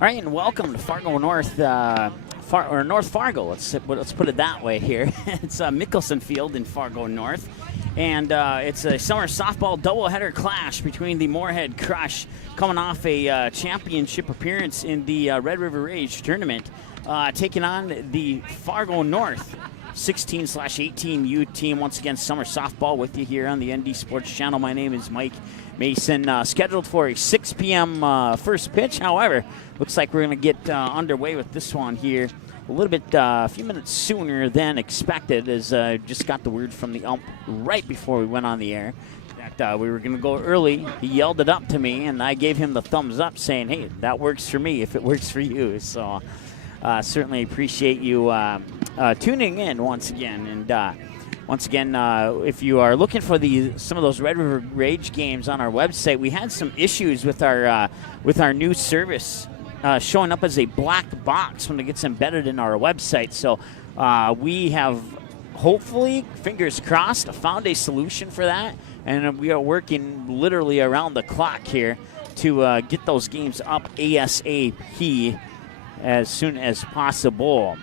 All right, and welcome to Fargo North, North Fargo. Let's put it that way here. It's Mickelson Field in Fargo North, and it's a summer softball doubleheader clash between the Moorhead Crush, coming off a championship appearance in the Red River Rage tournament, taking on the Fargo North 16/18 U team. Once again, summer softball with you here on the ND Sports Channel. My name is Mike Mason, scheduled for a 6 p.m. First pitch. However, looks like we're going to get underway with this one here a little bit, a few minutes sooner than expected, as I just got the word from the ump right before we went on the air that we were going to go early. He yelled it up to me, and I gave him the thumbs up, saying, hey, that works for me if it works for you. So certainly appreciate you tuning in once again. And once again, if you are looking for some of those Red River Rage games on our website, we had some issues with our new service showing up as a black box when it gets embedded in our website. So we have, hopefully, fingers crossed, found a solution for that, and we are working literally around the clock here to get those games up ASAP as soon as possible.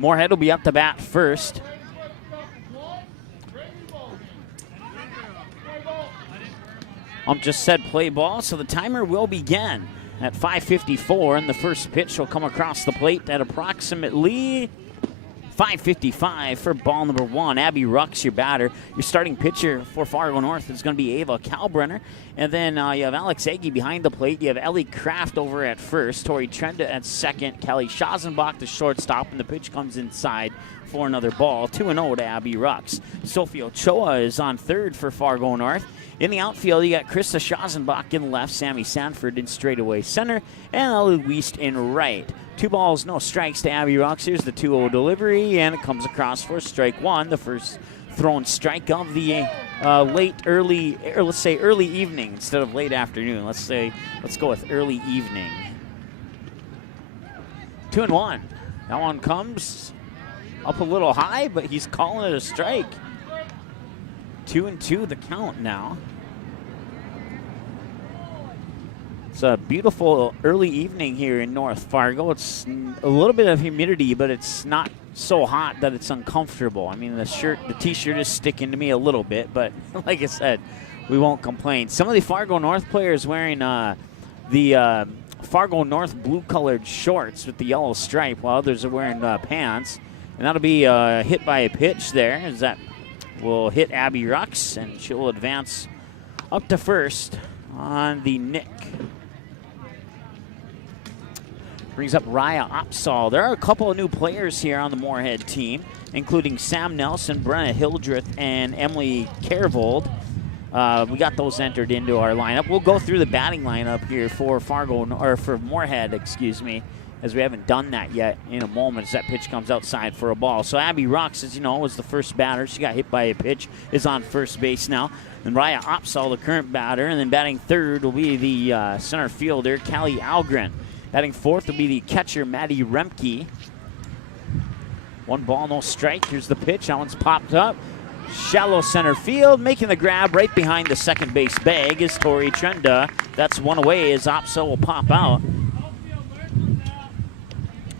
Moorhead will be up to bat first. Just said play ball, so the timer will begin at 5:54, and the first pitch will come across the plate at approximately 5:55 for ball number one. Abby Rucks, your batter. Your starting pitcher for Fargo North is going to be Ava Kalbrenner. And then you have Alex Agee behind the plate. You have Ellie Kraft over at first. Tori Trenda at second. Kelly Schazenbach, the shortstop, and the pitch comes inside for another ball. 2-0 to Abby Rucks. Sophie Ochoa is on third for Fargo North. In the outfield, you got Krista Schazenbach in left, Sammy Sanford in straightaway center, and Ellie Wiest in right. 2 balls, no strikes to Abby Rucks. Here's the 2-0 delivery, and it comes across for strike one, the first thrown strike of the let's say early evening instead of late afternoon. Let's go with early evening. 2-1. That one comes up a little high, but he's calling it a strike. 2-2 the count now. It's a beautiful early evening here in North Fargo. It's a little bit of humidity, but it's not so hot that it's uncomfortable. I mean, the t-shirt is sticking to me a little bit, but like I said, we won't complain. Some of the Fargo North players wearing the Fargo North blue-colored shorts with the yellow stripe, while others are wearing pants. And that'll be hit by a pitch there, as that will hit Abby Rucks, and she'll advance up to first on the nick. Brings up Raya Opsahl. There are a couple of new players here on the Moorhead team, including Sam Nelson, Brenna Hildreth, and Emily Carvold. We got those entered into our lineup. We'll go through the batting lineup here for for Moorhead, as we haven't done that yet in a moment as that pitch comes outside for a ball. So Abby Rucks, as you know, was the first batter. She got hit by a pitch, is on first base now. And Raya Opsahl, the current batter. And then batting third will be the center fielder, Callie Algren. Batting fourth will be the catcher, Maddie Remke. 1 ball, no strike. Here's the pitch. That one's popped up. Shallow center field, making the grab right behind the second base bag is Tori Trenda. That's one away as Opsahl will pop out.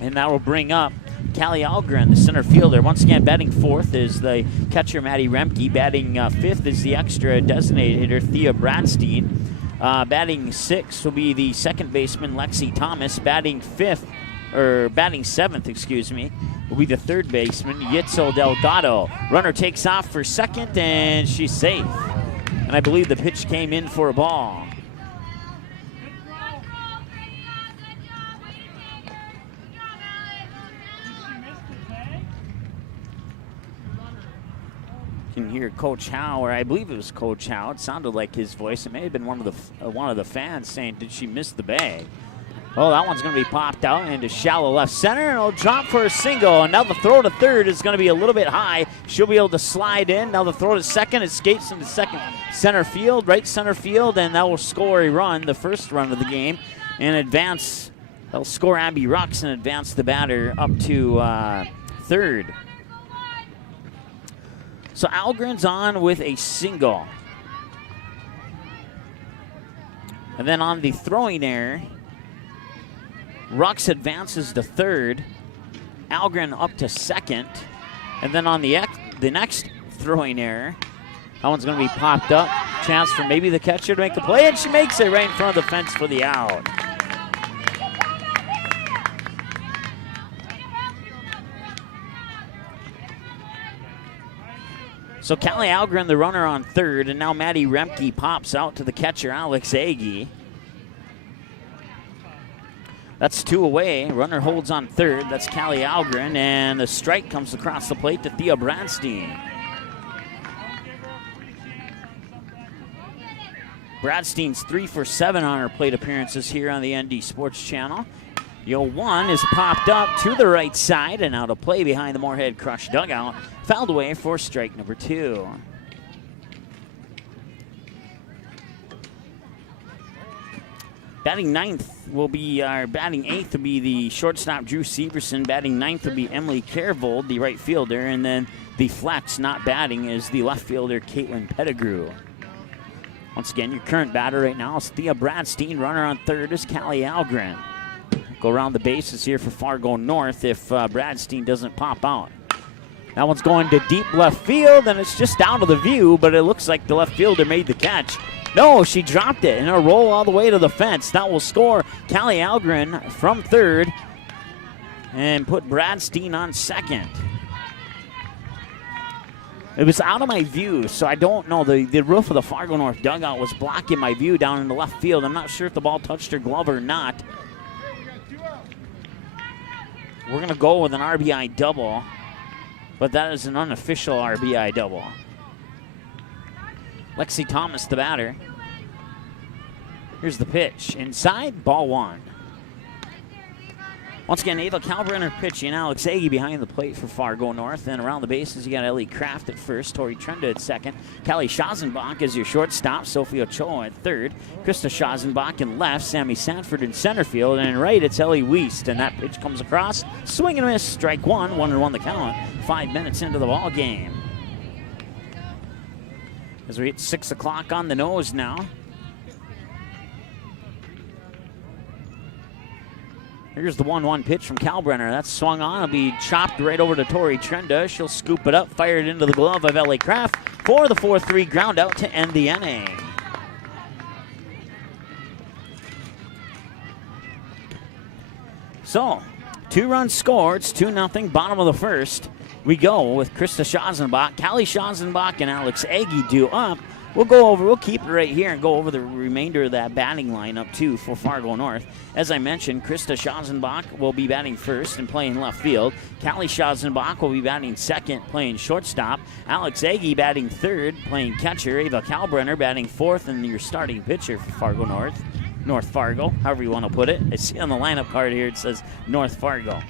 And that will bring up Callie Algren, the center fielder. Once again, batting fourth is the catcher, Maddie Remke. Batting fifth is the extra designated hitter, Thea Bradstein. Batting sixth will be the second baseman, Lexi Thomas. Batting seventh, will be the third baseman, Yitzel Delgado. Runner takes off for second, and she's safe. And I believe the pitch came in for a ball. Can hear Coach Howe, or I believe it was Coach Howe. It sounded like his voice. It may have been one of the fans saying, "Did she miss the bag?" Oh, that one's going to be popped out into shallow left center, and it'll drop for a single. And now the throw to third is going to be a little bit high. She'll be able to slide in. Now the throw to second escapes into second center field, right center field, and that will score a run, the first run of the game, and advance. They'll score Abby Rucks and advance the batter up to third. So Algren's on with a single. And then on the throwing error, Rux advances to third. Algren up to second. And then on the next throwing error, that one's going to be popped up. Chance for maybe the catcher to make a play, and she makes it right in front of the fence for the out. So Callie Algren, the runner on third, and now Maddie Remke pops out to the catcher, Alex Agee. That's 2 away. Runner holds on third. That's Callie Algren, and the strike comes across the plate to Thea Bradstein. Bradstein's 3 for 7 on her plate appearances here on the ND Sports Channel. The 0-1 is popped up to the right side and out of play behind the Moorhead Crush dugout. Fouled away for strike number 2. Batting eighth will be the shortstop Drew Severson. Batting ninth will be Emily Carvold, the right fielder, and then the flex not batting is the left fielder Caitlin Pettigrew. Once again, your current batter right now is Thea Bradstein. Runner on third is Callie Algren. Go around the bases here for Fargo North if Bradstein doesn't pop out. That one's going to deep left field, and it's just out of the view, but it looks like the left fielder made the catch. No, she dropped it, and it'll roll all the way to the fence. That will score Callie Algren from third and put Bradstein on second. It was out of my view, so I don't know. The roof of the Fargo North dugout was blocking my view down in the left field. I'm not sure if the ball touched her glove or not. We're going to go with an RBI double, but that is an unofficial RBI double. Lexi Thomas, the batter. Here's the pitch. Inside, ball 1. Once again, Ava Kalbrenner pitching. Alex Agee behind the plate for Fargo North. And around the bases, you got Ellie Kraft at first. Tori Trenda at second. Callie Schazenbach is your shortstop. Sophie Ochoa at third. Krista Schazenbach in left. Sammy Sanford in center field. And in right, it's Ellie Wiest. And that pitch comes across. Swing and a miss. Strike 1. 1-1 the count. 5 minutes into the ball game. As we hit 6 o'clock on the nose now. Here's the 1-1 pitch from Kalbrenner. That's swung on. It'll be chopped right over to Tori Trenda. She'll scoop it up, fire it into the glove of Ellie Kraft for the 4-3 ground out to end the inning. So, 2 runs scored. It's 2-0, bottom of the first. We go with Krista Schazenbach, Callie Schazenbach, and Alex Agee due up. We'll keep it right here and go over the remainder of that batting lineup, too, for Fargo North. As I mentioned, Krista Schazenbach will be batting first and playing left field. Callie Schazenbach will be batting second, playing shortstop. Alex Agee batting third, playing catcher. Ava Kalbrenner batting fourth, and your starting pitcher for Fargo North Fargo, however you want to put it. I see on the lineup card here it says North Fargo.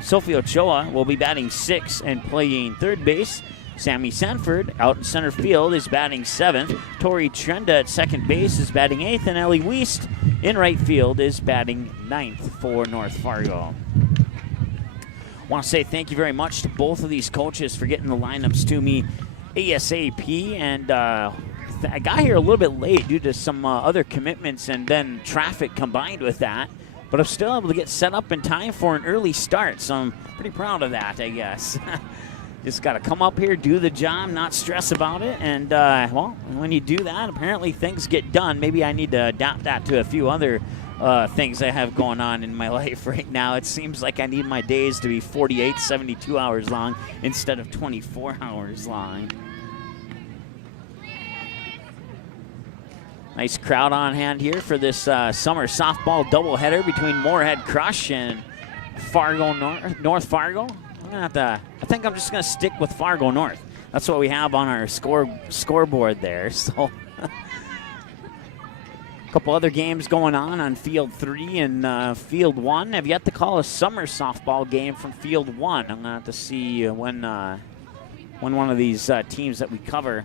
Sophie Ochoa will be batting sixth and playing third base. Sammy Sanford out in center field is batting seventh. Tori Trenda at second base is batting eighth. And Ellie Wiest in right field is batting ninth for North Fargo. I want to say thank you very much to both of these coaches for getting the lineups to me ASAP. And I got here a little bit late due to some other commitments and then traffic combined with that. But I'm still able to get set up in time for an early start. So I'm pretty proud of that, I guess. Just got to come up here, do the job, not stress about it. And, well, when you do that, apparently things get done. Maybe I need to adapt that to a few other things I have going on in my life right now. It seems like I need my days to be 48, 72 hours long instead of 24 hours long. Nice crowd on hand here for this summer softball doubleheader between Moorhead Crush and Fargo North Fargo. I think I'm just going to stick with Fargo North. That's what we have on our scoreboard there. So, a couple other games going on Field 3 and Field 1. Have yet to call a summer softball game from Field 1. I'm going to have to see when one of these teams that we cover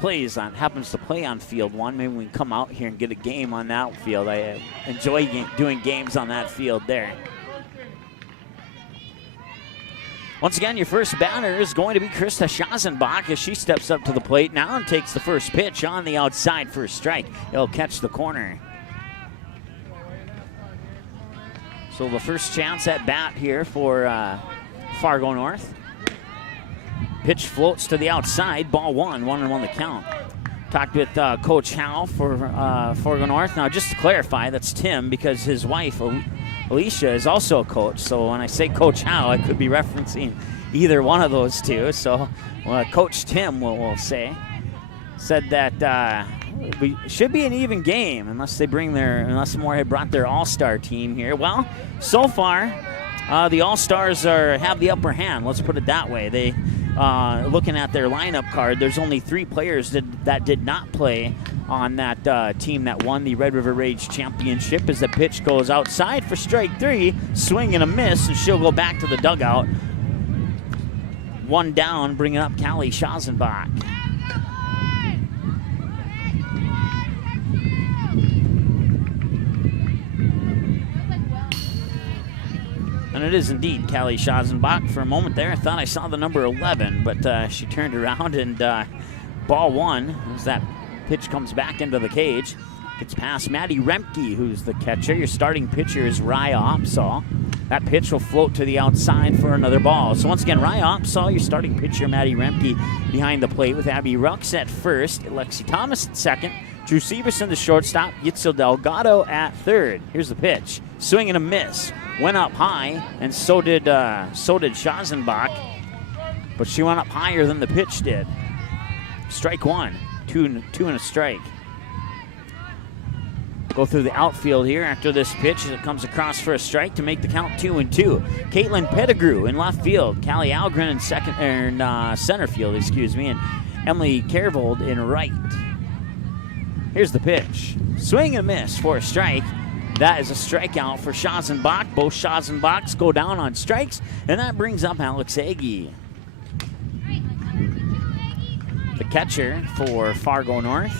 happens to play on Field 1. Maybe we can come out here and get a game on that field. I enjoy doing games on that field there. Once again, your first batter is going to be Krista Schazenbach as she steps up to the plate now and takes the first pitch on the outside for a strike. It'll catch the corner. So the first chance at bat here for Fargo North. Pitch floats to the outside, ball 1-1 the count. Talked with Coach Howe for Fargo North. Now, just to clarify, that's Tim because his wife, Alicia, is also a coach. So when I say Coach Howe, I could be referencing either one of those two. So Coach Tim will say, said that we should be an even game unless Moorhead brought their all-star team here. Well, so far, the all-stars have the upper hand. Let's put it that way. They looking at their lineup card, there's only 3 players that did not play on that team that won the Red River Rage Championship. As the pitch goes outside for strike 3, swing and a miss, and she'll go back to the dugout. 1 down, bringing up Callie Schazenbach. And it is indeed Callie Schazenbach. For a moment there, I thought I saw the number 11, but she turned around and ball 1 as that pitch comes back into the cage. Gets past Maddie Remke, who's the catcher. Your starting pitcher is Raya Opsahl. That pitch will float to the outside for another ball. So once again, Raya Opsahl, your starting pitcher, Maddie Remke behind the plate with Abby Rux at first, Lexi Thomas at second, Drew Severson the shortstop, Yitzel Delgado at third. Here's the pitch. Swing and a miss. Went up high, and so did Schazenbach, but she went up higher than the pitch did. Strike 1, two and a strike. Go through the outfield here after this pitch as it comes across for a strike to make the count 2-2. Caitlin Pettigrew in left field, Callie Algren in center field, and Emily Carvold in right. Here's the pitch. Swing and a miss for a strike. That is a strikeout for Schazenbach. Both Schazenbachs go down on strikes, and that brings up Alex Agee, the catcher for Fargo North.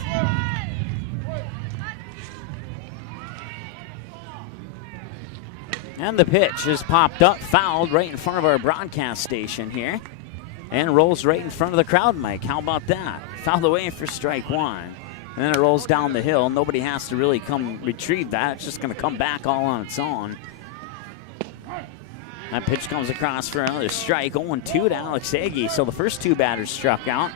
And the pitch is popped up, fouled right in front of our broadcast station here, and rolls right in front of the crowd mic. How about that? Fouled away for strike 1. And then it rolls down the hill. Nobody has to really come retrieve that. It's just going to come back all on its own. That pitch comes across for another strike. 0-2 to Alex Agee. So the first 2 batters struck out.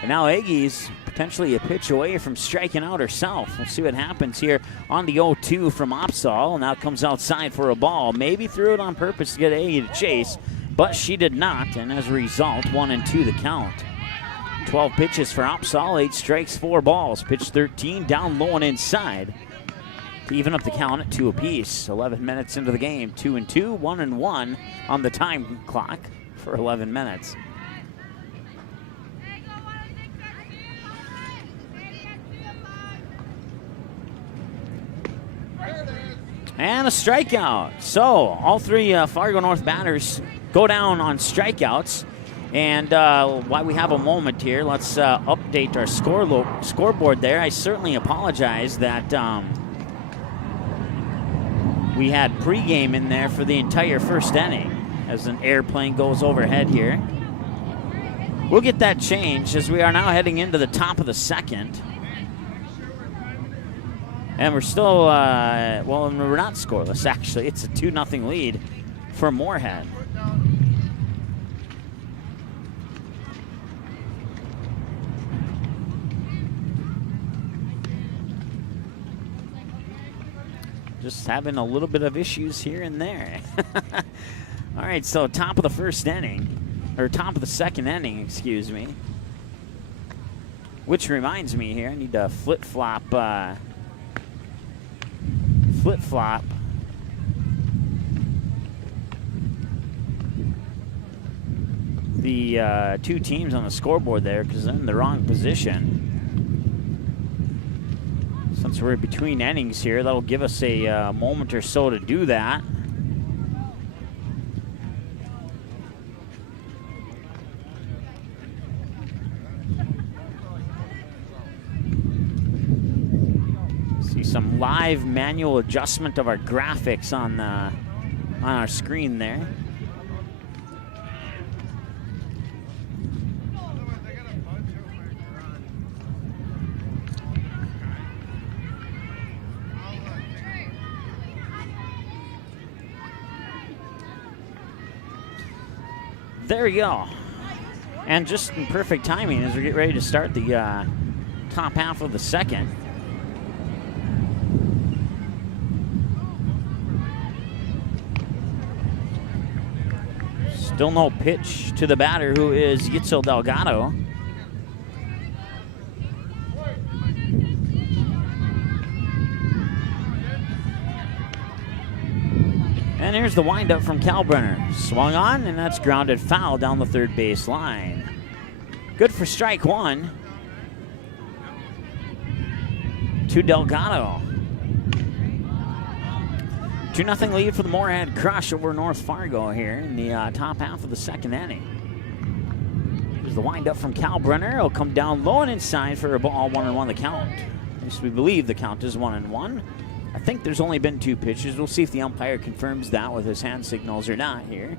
And now Agee's potentially a pitch away from striking out herself. We'll see what happens here on the 0-2 from Opsahl. Now it comes outside for a ball. Maybe threw it on purpose to get Agee to chase, but she did not. And as a result, 1-2 the count. 12 pitches for Opsahl, 8 strikes, 4 balls. Pitch 13, down low and inside to even up the count at 2 apiece. 11 minutes into the game, 2-2, 1-1 on the time clock for 11 minutes. And a strikeout. So all 3 Fargo North batters go down on strikeouts. And while we have a moment here, let's update our scoreboard there. I certainly apologize that we had pregame in there for the entire first inning as an airplane goes overhead here. We'll get that changed as we are now heading into the top of the second. And we're still, well, we're not scoreless, actually. It's a 2-0 lead for Moorhead. Just having a little bit of issues here and there. All right, so top of the first inning, or top of the second inning, excuse me. Which reminds me here, I need to flip-flop the 2 teams on the scoreboard there because they're in the wrong position. Since we're between innings here, that'll give us a moment or so to do that. See some live manual adjustment of our graphics on our screen there. There we go. And just in perfect timing as we get ready to start the top half of the second. Still no pitch to the batter, who is Yitzel Delgado. And here's the windup from Kalbrenner. Swung on, and that's grounded foul down the third base line. Good for strike one to Delgado. 2-0 lead for the Moorhead Crush over North Fargo here in the top half of the second inning. Here's the windup from Kalbrenner. It'll come down low and inside for a ball, 1-1 the count. At least we believe the count is 1-1. I think there's only been 2 pitches. We'll see if the umpire confirms that with his hand signals or not here.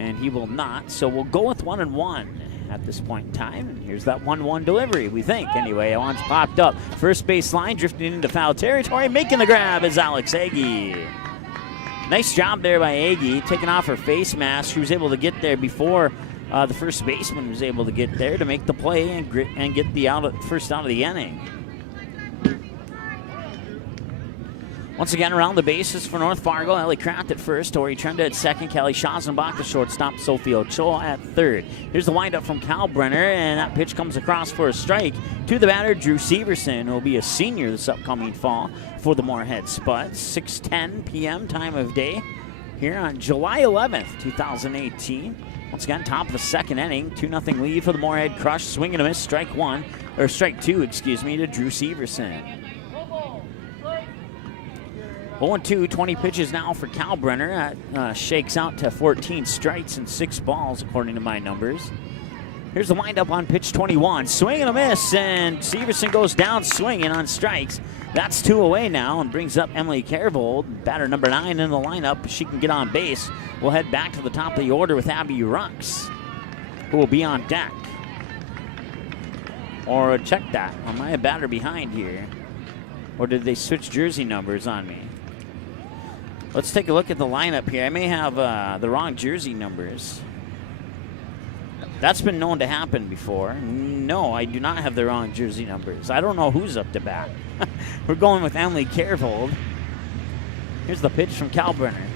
And he will not. So we'll go with 1-1 at this point in time. And here's that 1-1 delivery, we think. Anyway, one's popped up. First base line, drifting into foul territory. Making the grab is Alex Agee. Nice job there by Agee, taking off her face mask. She was able to get there before the first baseman was able to get there to make the play and get the first out of the inning. Once again, around the bases for North Fargo, Ellie Kraft at first, Tori Trenda at second, Kelly Schausenbach the shortstop, Sophie Ochoa at third. Here's the windup from Kalbrenner, and that pitch comes across for a strike to the batter, Drew Severson, who will be a senior this upcoming fall for the Moorhead Spuds. 6:10 p.m. time of day here on July 11th, 2018. Once again, top of the second inning, 2-0 lead for the Moorhead Crush. Swing and a miss, strike two, to Drew Severson. 0-2, 20 pitches now for Kalbrenner. That shakes out to 14 strikes and 6 balls, according to my numbers. Here's the windup on pitch 21. Swing and a miss, and Severson goes down swinging on strikes. That's 2 away now and brings up Emily Carvold, batter number 9 in the lineup. She can get on base. We'll head back to the top of the order with Abby Rux, who will be on deck. Or check that. Am I a batter behind here? Or did they switch jersey numbers on me? Let's take a look at the lineup here. I may have the wrong jersey numbers. That's been known to happen before. No, I do not have the wrong jersey numbers. I don't know who's up to bat. We're going with Emily Carvold. Here's the pitch from Kalbrenner.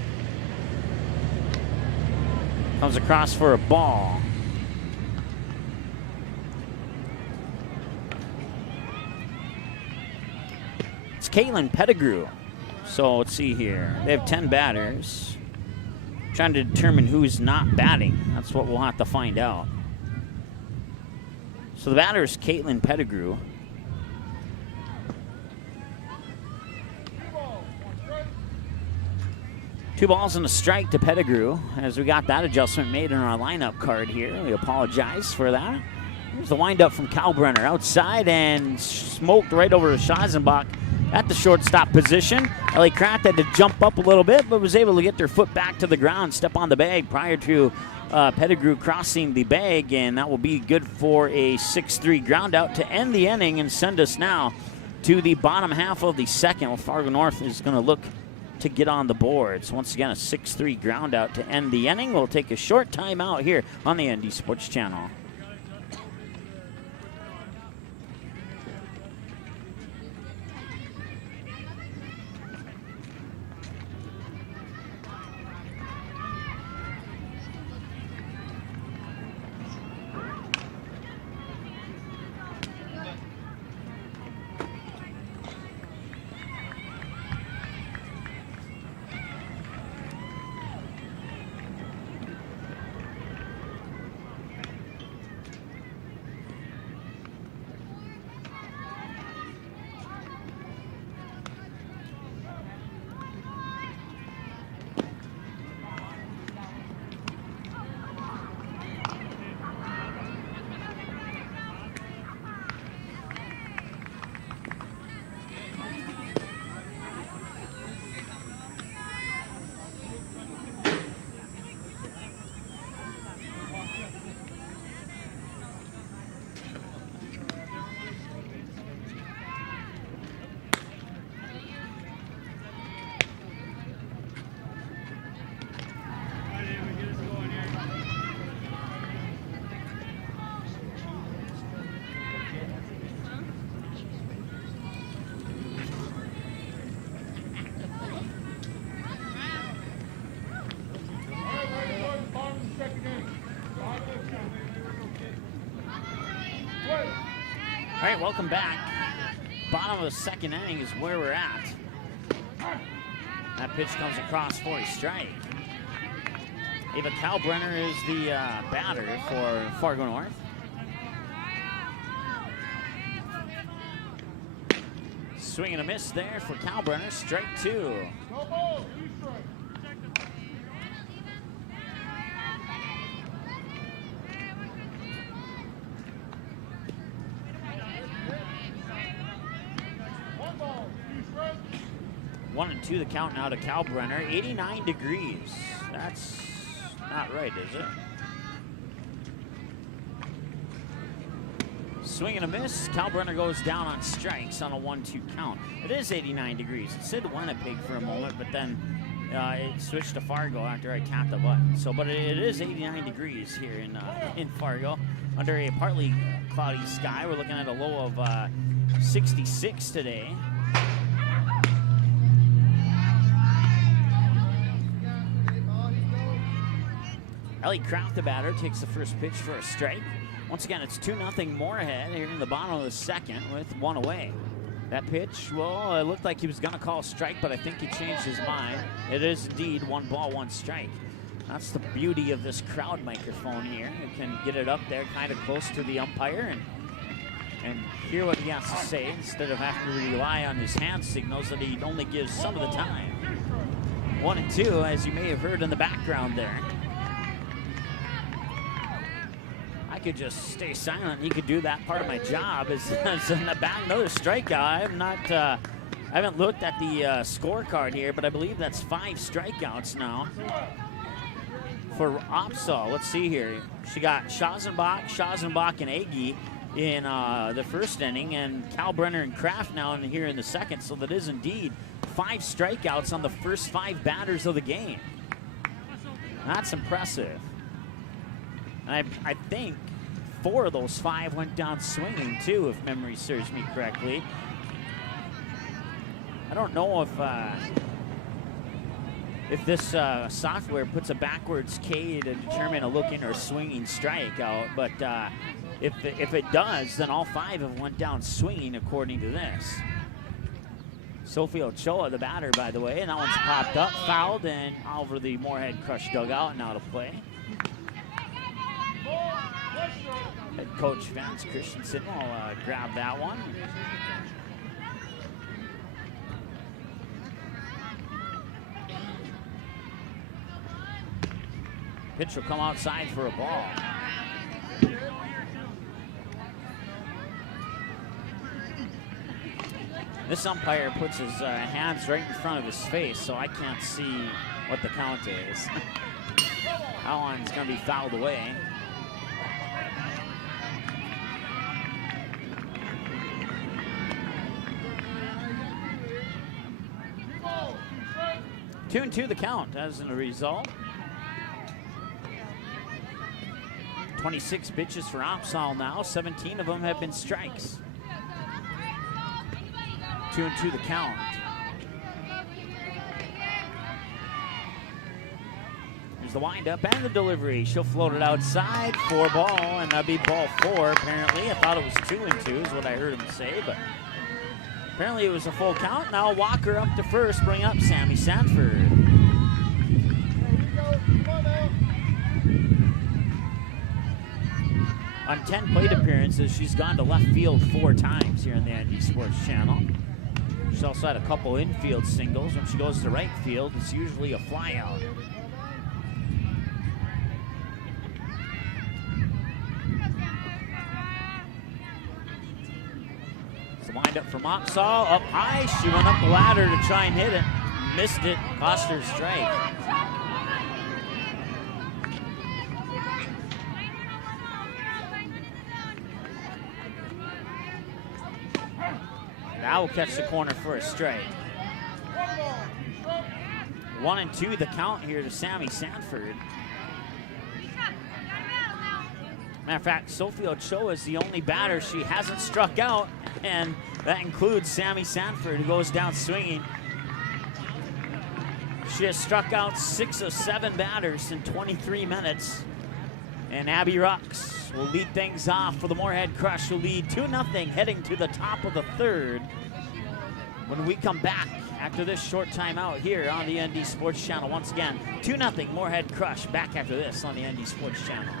Comes across for a ball. It's Caitlin Pettigrew. So let's see here. They have 10 batters. Trying to determine who's not batting. That's what we'll have to find out. So the batter is Caitlin Pettigrew. Two balls and a strike to Pettigrew as we got that adjustment made in our lineup card here. We apologize for that. Here's the windup from Kalbrenner outside and smoked right over to Schausenbach at the shortstop position. Ellie Kraft had to jump up a little bit, but was able to get their foot back to the ground, step on the bag prior to Pettigrew crossing the bag, and that will be good for a 6-3 ground out to end the inning and send us now to the bottom half of the second. Fargo North is going to look to get on the boards. Once again, a 6-3 ground out to end the inning. We'll take a short time out here on the ND Sports Channel. right, welcome back. Bottom of the second inning is where we're at. That pitch comes across for a strike. Ava Kalbrenner is the batter for Fargo North. Swing and a miss there for Kalbrenner, strike 2. One and 2 the count now to Kalbrenner. 89 degrees. That's not right, is it? Swing and a miss. Kalbrenner goes down on strikes on a 1-2 count. It is 89 degrees. It said Winnipeg for a moment, but then it switched to Fargo after I tapped the button. So, but it is 89 degrees here in Fargo under a partly cloudy sky. We're looking at a low of 66 today. Ellie Kraft, the batter, takes the first pitch for a strike. Once again, it's 2-0 Moorhead here in the bottom of the second with one away. That pitch, well, it looked like he was going to call a strike, but I think he changed his mind. It is indeed 1 ball, 1 strike. That's the beauty of this crowd microphone here. You can get it up there kind of close to the umpire and hear what he has to say instead of having to rely on his hand signals that he only gives some of the time. 1 and 2, as you may have heard in the background there. I could just stay silent. He could do that part of my job. Is in the back, another strikeout. I haven't looked at the scorecard here, but I believe that's 5 strikeouts now for Opsahl. Let's see here. She got Schazenbach, and Agee in the first inning, and Kalbrenner and Kraft now here in the second. So that is indeed 5 strikeouts on the first 5 batters of the game. That's impressive. And I think 4 of those 5 went down swinging too, if memory serves me correctly. I don't know if this software puts a backwards K to determine a looking or swinging strikeout, but if it does, then all 5 have went down swinging according to this. Sophie Ochoa, the batter, by the way, and that one's popped up, fouled, and over the Moorhead Crush dugout and out of play. Head coach Vance Christensen will grab that one. Pitch will come outside for a ball. This umpire puts his hands right in front of his face, so I can't see what the count is. That one's going to be fouled away. Two and 2 the count as a result. 26 pitches for Opsahl now. 17 of them have been strikes. 2 and 2 the count. There's the windup and the delivery. She'll float it outside for ball, and that'll be ball 4 apparently. I thought it was 2 and 2 is what I heard him say, but apparently it was a full count. Now Walker up to first, bring up Sammy Sanford. On 10 plate appearances, she's gone to left field 4 times here in the ND Sports Channel. She's also had a couple infield singles. When she goes to right field, it's usually a fly out. It's a windup from Opsahl, up high. She went up the ladder to try and hit it. Missed it, cost her a strike. Now will catch the corner for a strike. 1 and 2 the count here to Sammy Sanford. Matter of fact, Sophie Ochoa is the only batter she hasn't struck out, and that includes Sammy Sanford, who goes down swinging. She has struck out 6 of 7 batters in 23 minutes. And Abby Rux will lead things off for the Moorhead Crush, who lead 2-0 heading to the top of the third. When we come back after this short timeout here on the ND Sports Channel. Once again, 2-0 Moorhead Crush back after this on the ND Sports Channel.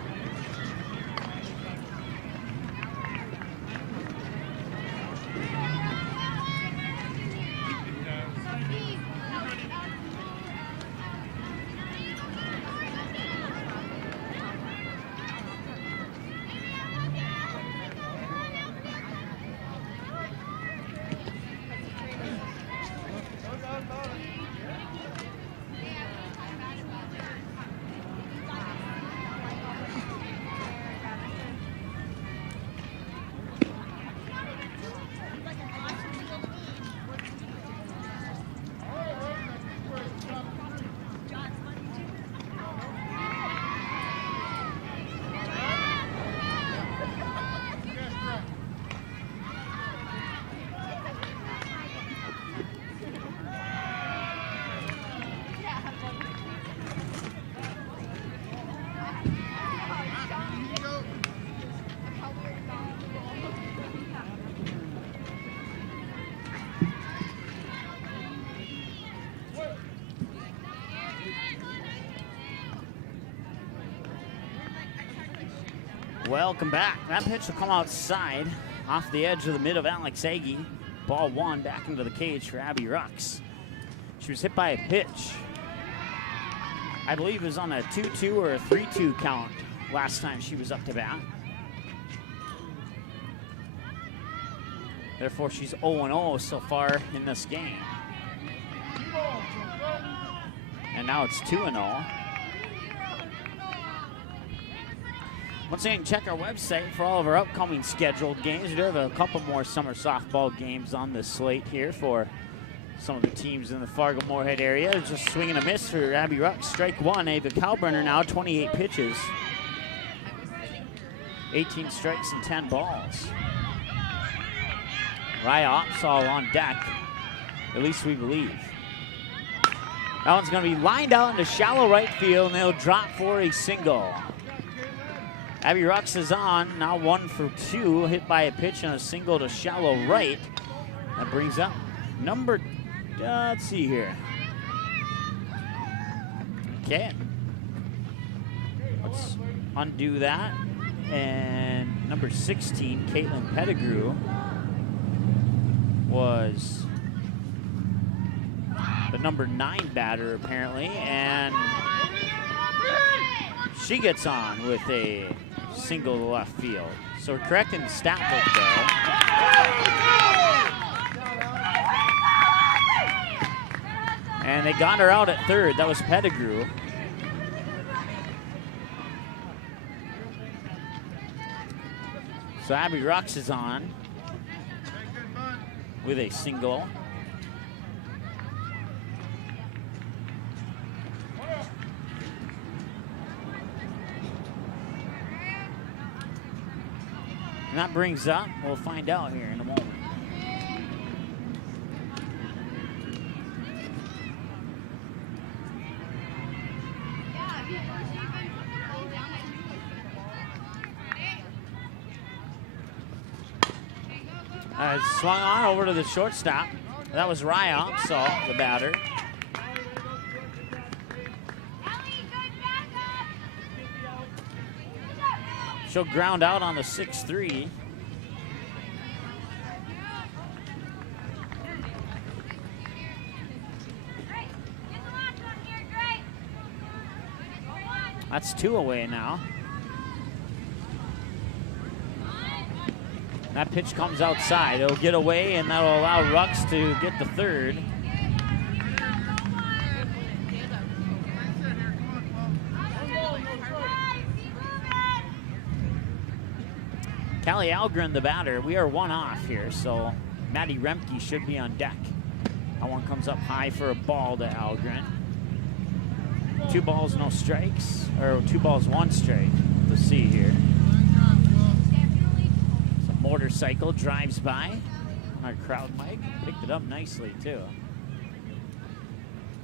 Welcome back. That pitch will come outside off the edge of the mid of Alex Agee. Ball one back into the cage for Abby Rux. She was hit by a pitch. I believe it was on a 2-2 or a 3-2 count last time she was up to bat. Therefore, she's 0-0 so far in this game. And now it's 2-0. Once again, check our website for all of our upcoming scheduled games. We do have a couple more summer softball games on the slate here for some of the teams in the Fargo Moorhead area. Just swinging a miss for Abby Rux. Strike one. Ava Kalburner now, 28 pitches. 18 strikes and 10 balls. Raya Opsahl on deck, at least we believe. That one's going to be lined out into shallow right field, and they'll drop for a single. Abby Rux is on, now 1 for 2, hit by a pitch and a single to shallow right. That brings up number, let's see here. Okay, let's undo that. And number 16, Caitlin Pettigrew, was the number 9 batter apparently, and she gets on with a single to left field. So we're correcting the stat book there. And they got her out at third. That was Pettigrew. So Abby Rux is on with a single. And that brings up, we'll find out here in a moment. Swung on over to the shortstop. That was Raya Opsahl, the batter. She'll ground out on the 6-3. That's 2 away now. That pitch comes outside. It'll get away, and that'll allow Rux to get the third. Callie Algren, the batter. We are 1 off here, so Maddie Remke should be on deck. That one comes up high for a ball to Algren. 2 balls, no strikes, or 2 balls, 1 strike. Let's see here. Motorcycle drives by. Our crowd mic picked it up nicely too.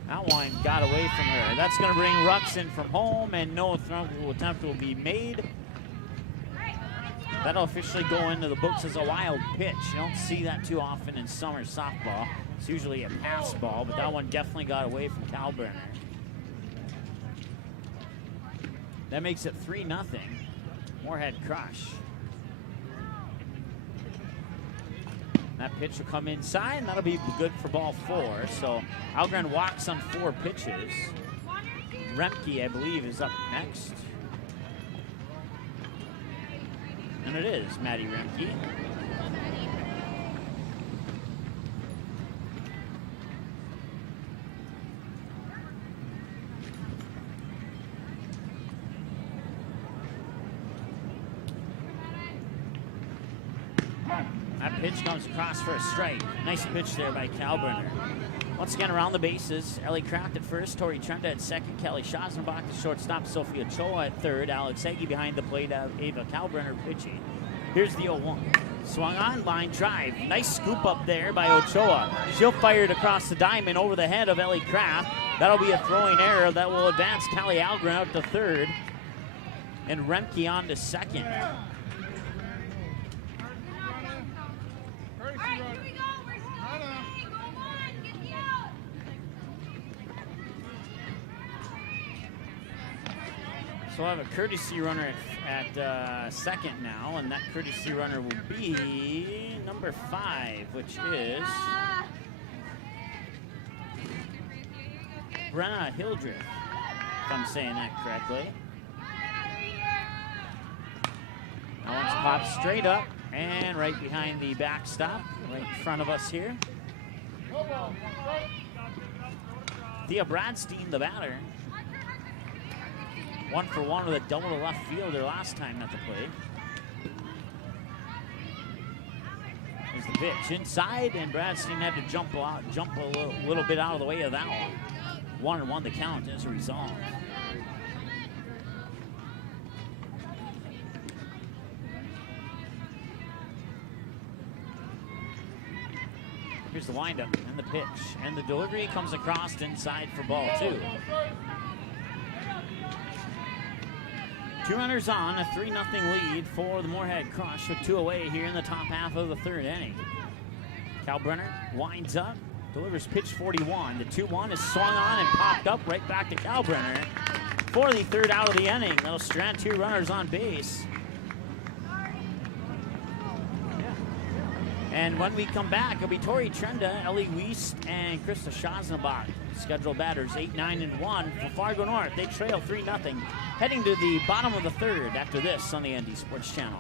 That one got away from her. That's going to bring Rux in from home, and no attempt will be made. That'll officially go into the books as a wild pitch. You don't see that too often in summer softball. It's usually a pass ball, but that one definitely got away from Kalburner. That makes it 3-0. Moorhead crush. That pitch will come inside, and that'll be good for ball 4. So Algren walks on 4 pitches. Remke, I believe, is up next. And it is Maddie Remke. That pitch comes across for a strike. Nice pitch there by Kalburner. Once again, around the bases, Ellie Kraft at first, Tori Trenta at second, Kelly Schossenbach at shortstop, Sophia Choa at third, Alex Heggie behind the plate, Ava Kalburner pitching. Here's the 0-1. Swung on, line drive. Nice scoop up there by Ochoa. She'll fire it across the diamond over the head of Ellie Kraft. That'll be a throwing error that will advance Callie Algren out to third, and Remke on to second. So we'll have a courtesy runner at second now, and that courtesy runner will be number 5, which is Brenna Hildreth, if I'm saying that correctly. That one's popped straight up and right behind the backstop, right in front of us here. Thea Bradstein, the batter. 1 for 1 with a double to left fielder last time at the plate. There's the pitch inside, and Bradstein had to jump a little bit out of the way of that one. 1-1 the count as a result. Here's the windup and the pitch, and the delivery comes across inside for ball 2. 2 runners on, a 3-0 lead for the Moorhead Crush with 2 away here in the top half of the 3rd inning. Kalburner winds up, delivers pitch 41. The 2-1 is swung on and popped up right back to Kalburner for the 3rd out of the inning. That'll strand 2 runners on base. And when we come back, it'll be Tori Trenda, Ellie Weiss, and Krista Schossenbach. Scheduled batters 8, 9, and 1 for Fargo North. They trail 3-0, heading to the bottom of the 3rd after this on the ND Sports Channel.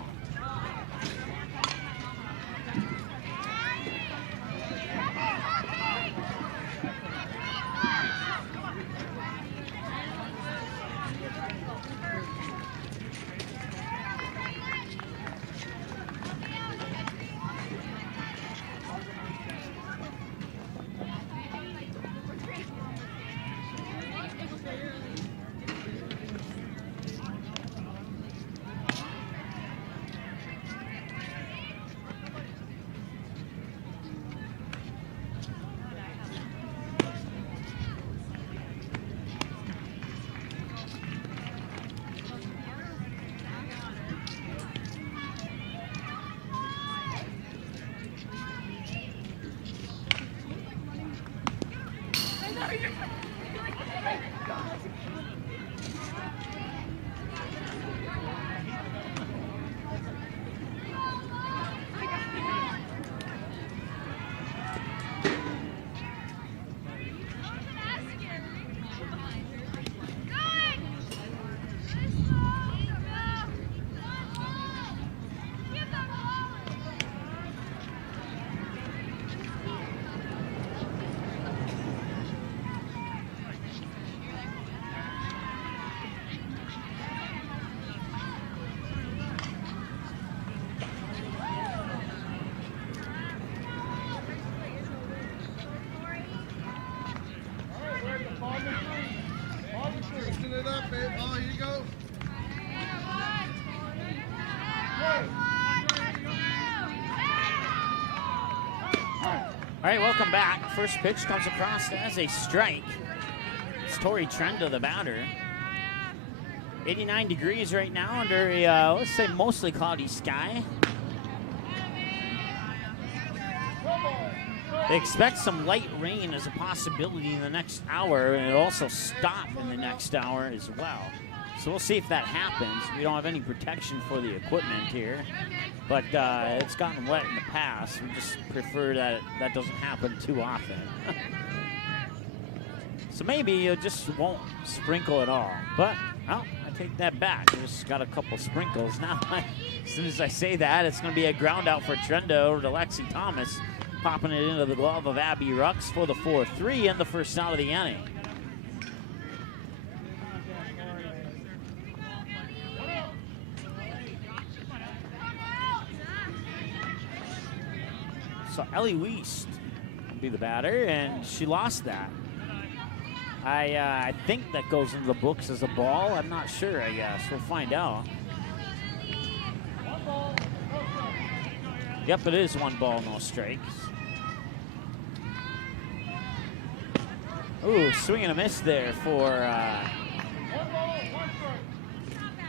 All right, welcome back. First pitch comes across as a strike. It's Tori Trenda, the batter. 89 degrees right now under a, let's say, mostly cloudy sky. They expect some light rain as a possibility in the next hour, and it'll also stop in the next hour as well. So we'll see if that happens. We don't have any protection for the equipment here, but it's gotten wet in the past. We just prefer that that doesn't happen too often. So maybe it just won't sprinkle at all. But, well, I take that back. We just got a couple sprinkles. Now, as soon as I say that, it's going to be a ground out for Trenda over to Lexi Thomas, popping it into the glove of Abby Rux for the 4-3 and the first out of the inning. So Ellie Wiest will be the batter, and she lost that. I think that goes into the books as a ball. I'm not sure, I guess. We'll find out. Yep, it is 1 ball, no strikes. Ooh, swing and a miss there for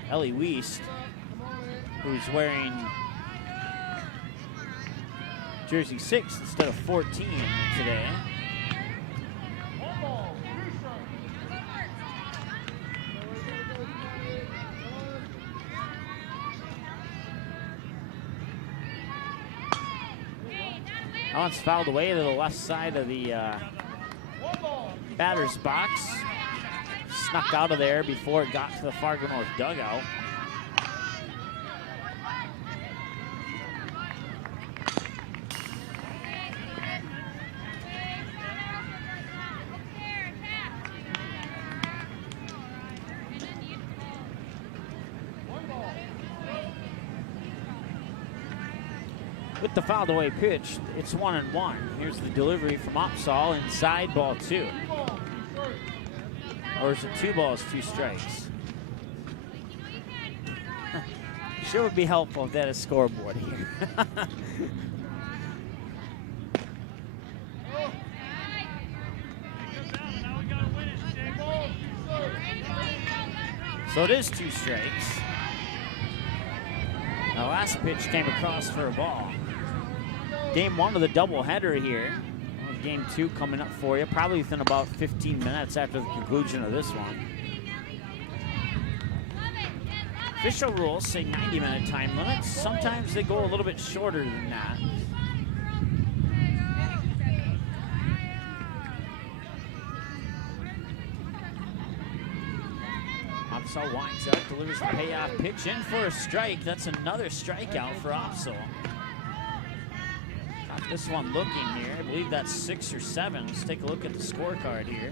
Ellie Wiest, who's wearing jersey 6 instead of 14 today. That one's fouled away to the left side of the batter's box. Snuck out of there before it got to the Fargo North dugout. With the fouled away pitch, it's 1-1. Here's the delivery from Opsahl inside, ball 2. Or is it 2 balls, 2 strikes? Sure would be helpful if they had a scoreboard here. So it is 2 strikes. The last pitch came across for a ball. Game 1 of the doubleheader here. Game 2 coming up for you, probably within about 15 minutes after the conclusion of this one. Official rules say 90-minute time limits. Sometimes they go a little bit shorter than that. Opsahl winds up, delivers the payoff pitch in for a strike. That's another strikeout for Opsahl. Got this one looking here. I believe that's 6 or 7. Let's take a look at the scorecard here.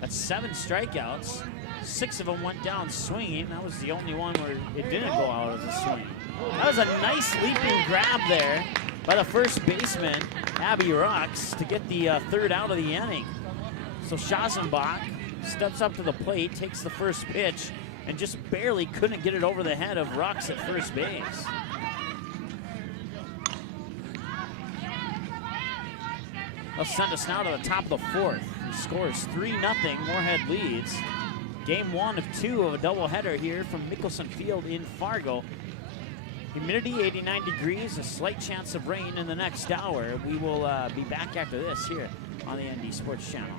That's 7 strikeouts. 6 of them went down swinging. That was the only one where it didn't go out as a swing. That was a nice leaping grab there by the first baseman, Abby Rux, to get the 3rd out of the inning. So Schazenbach steps up to the plate, takes the first pitch, and just barely couldn't get it over the head of Rux at first base. They'll send us now to the top of the 4th. The score is 3-0. Moorhead leads. Game 1 of 2 of a doubleheader here from Mickelson Field in Fargo. Humidity 89 degrees, a slight chance of rain in the next hour. We will be back after this here on the ND Sports Channel.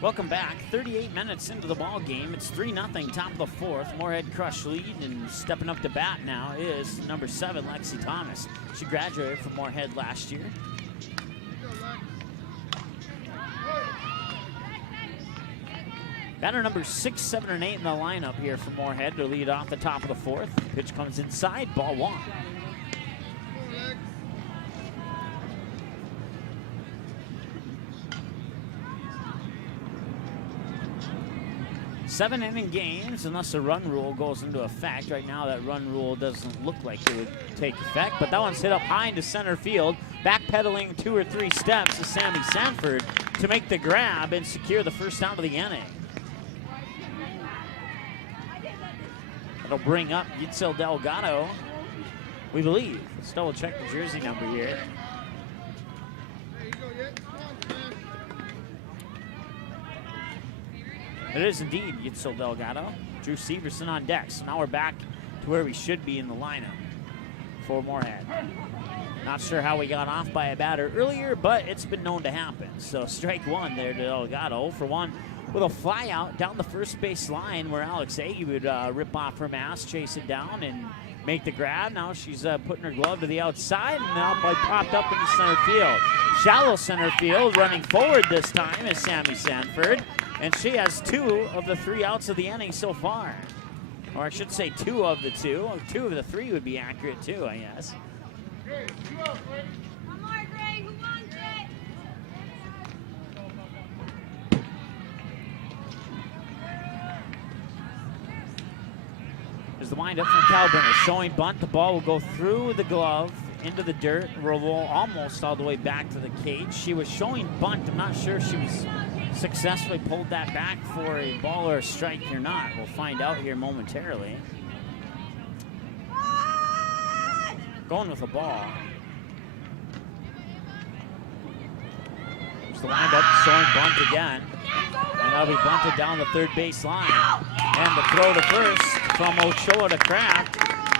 Welcome back. 38 minutes into the ball game. It's 3-0, top of the fourth. Moorhead Crush lead, and stepping up to bat now is number 7, Lexi Thomas. She graduated from Moorhead last year. Batter number 6, 7, and 8 in the lineup here for Moorhead to lead off the top of the fourth. Pitch comes inside, ball 1. 7-inning games, unless the run rule goes into effect. Right now, that run rule doesn't look like it would take effect, but that one's hit up high into center field. Backpedaling 2 or 3 steps is Sammy Sanford to make the grab and secure the first out of the inning. That'll bring up Yitzel Delgado, we believe. Let's double check the jersey number here. It is indeed Yitzel Delgado. Drew Severson on deck. So now we're back to where we should be in the lineup for Moorhead. Not sure how we got off by a batter earlier, but it's been known to happen. So strike 1 there to Delgado for 1 with a fly out down the first base line where Alex Agee would rip off her mask, chase it down, and make the grab. Now she's putting her glove to the outside, and now popped up into center field. Shallow center field, running forward this time is Sammy Sanford. And she has 2 of the 3 outs of the inning so far. Or I should say 2 of the 2. 2 of the 3 would be accurate too, I guess. One more, Gray. Who wants it? There's the windup from Kalburner. Showing bunt. The ball will go through the glove into the dirt. Roll almost all the way back to the cage. She was showing bunt. I'm not sure if she was successfully pulled that back for a ball or a strike or not. We'll find out here momentarily. Going with a ball. There's the windup, showing bunt again. And that'll be bunted down the third base line. And the throw to first from Ochoa to Kraft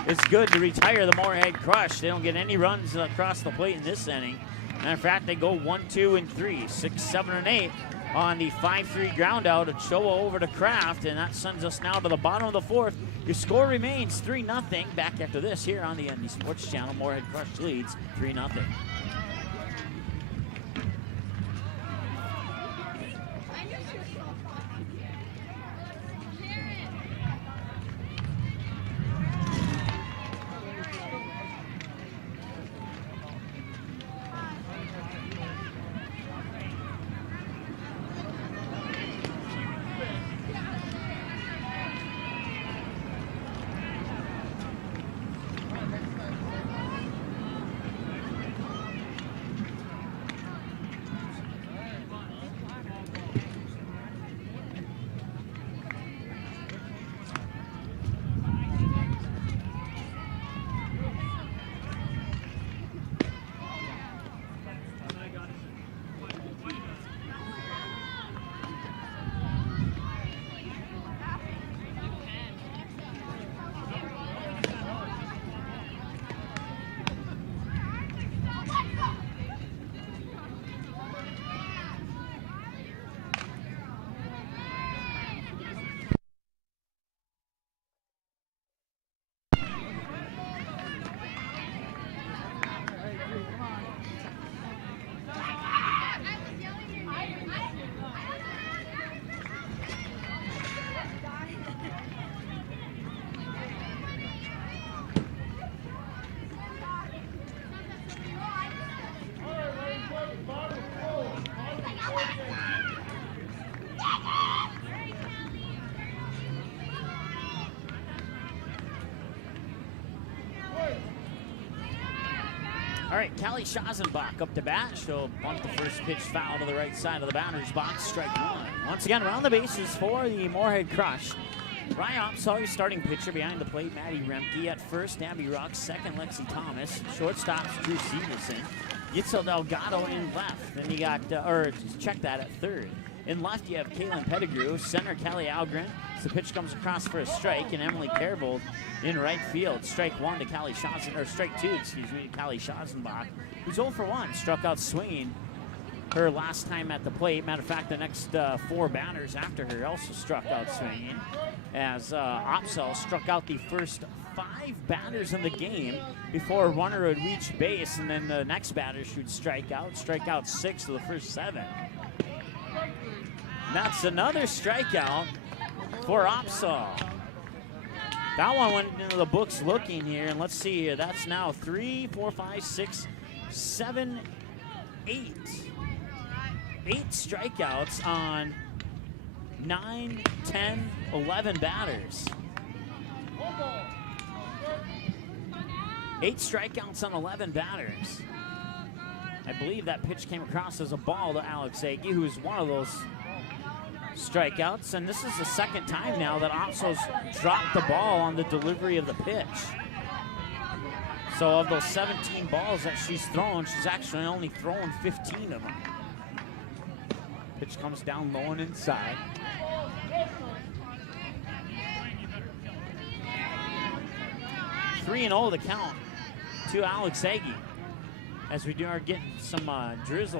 is good to retire the Moorhead Crush. They don't get any runs across the plate in this inning. Matter of fact, they go 1, 2, and 3, 6, 7, and 8 on the 5-3 ground out. Ochoa over to Kraft, and that sends us now to the bottom of the fourth. Your score remains 3-0. Back after this here on the ND Sports Channel. Moorhead Crush leads 3-0. All right, Callie Schazenbach up to bat. She'll bunt the first pitch foul to the right side of the batter's box, strike 1. Once again, around the bases for the Moorhead Crush. Ryan Opsahl, your starting pitcher behind the plate, Maddie Remke. At first, Abby Ruck. Second, Lexi Thomas. Shortstops, Drew Severson. Yitzel Delgado in left. Then you got, check that at third. In left, you have Kaylin Pettigrew. Center, Callie Algren. As the pitch comes across for a strike, and Emily Carebold in right field. Strike 1 to Callie Schazenbach, or strike 2, excuse me, to Callie Schazenbach, who's 0 for 1. Struck out swinging her last time at the plate. Matter of fact, the next 4 batters after her also struck out swinging, as Opsal struck out the first 5 batters in the game before a runner would reach base, and then the next batter should strike out 6 of the first 7. That's another strikeout for Opsal. That one went into the books looking here, and let's see here. That's now 3, 4, 5, 6, 7, 8. 8 strikeouts on 9, 10, 11 batters. 8 strikeouts on 11 batters. I believe that pitch came across as a ball to Alex Agi, who is one of those strikeouts, and this is the second time now that Opsal's dropped the ball on the delivery of the pitch. So of those 17 balls that she's thrown, she's actually only thrown 15 of them. Pitch comes down low and inside. Three and 0 the count to Alex Agi, as we are getting some drizzles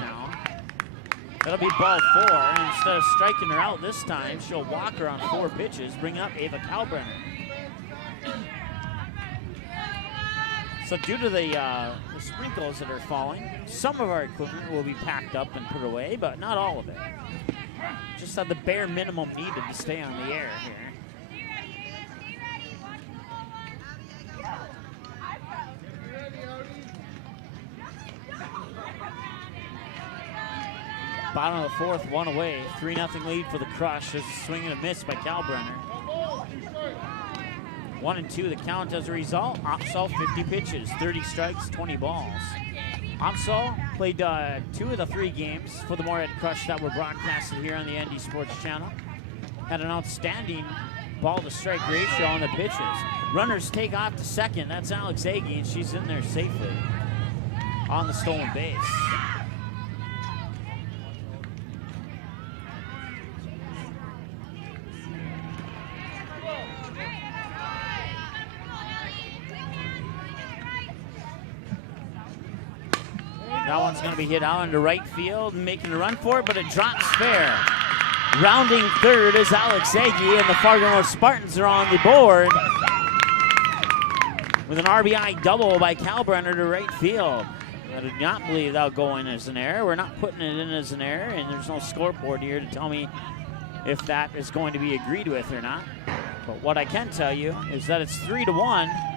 now. That'll be ball 4, and instead of striking her out this time, she'll walk her on 4 pitches, bring up Ava Kalbrenner. So due to the sprinkles that are falling, some of our equipment will be packed up and put away, but not all of it. Just had the bare minimum needed to stay on the air here. Bottom of the 4th, 1 away. 3-0 lead for the Crush. There's a swing and a miss by Kalbrenner. 1-2 the count as a result. Opsal 50 pitches, 30 strikes, 20 balls. Opsal played 2 of the 3 games for the Moorhead Crush that were broadcasted here on the ND Sports Channel. Had an outstanding ball-to-strike ratio on the pitches. Runners take off to second. That's Alex Agi, and she's in there safely on the stolen base. That one's going to be hit out into right field, making a run for it, but it drops fair. Rounding third is Alex Agi, and the Fargo North Spartans are on the board with an RBI double by Kalbrenner to right field. I do not believe that'll go in as an error. We're not putting it in as an error, and there's no scoreboard here to tell me if that is going to be agreed with or not. But what I can tell you is that it's 3-1.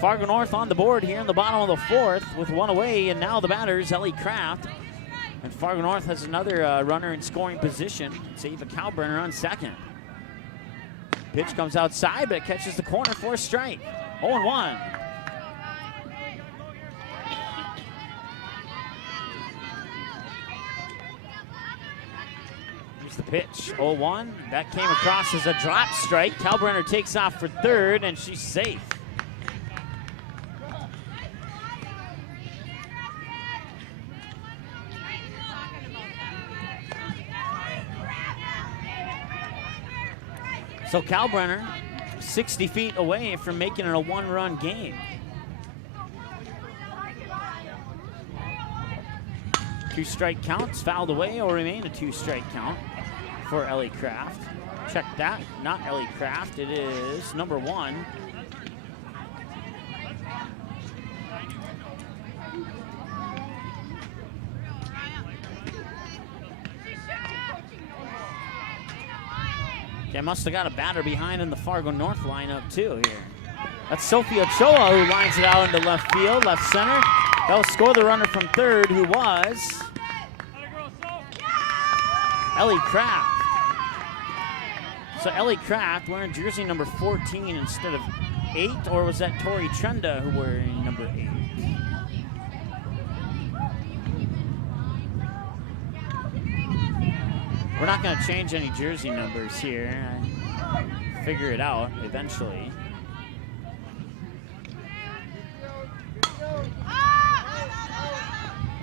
Fargo North on the board here in the bottom of the 4th with 1 away, and now the batters, Ellie Kraft. And Fargo North has another runner in scoring position. It's Ava Kalbrenner on second. Pitch comes outside, but it catches the corner for a strike. 0-1. Here's the pitch, 0-1. That came across as a drop strike. Kalbrenner takes off for third, and she's safe. So Kalbrenner, 60 feet away from making it a 1-run game. Two-strike counts, fouled away, will remain a 2-strike count for Ellie Kraft. Check that, not Ellie Kraft, it is number 1. I must have got a batter behind in the Fargo North lineup too here. That's Sophie Ochoa who lines it out into left field, left center. That'll score the runner from third, who was Ellie Kraft. So Ellie Kraft wearing jersey number 14 instead of 8, or was that Tori Trenda who wearing number 8? We're not going to change any jersey numbers here. I figure it out eventually.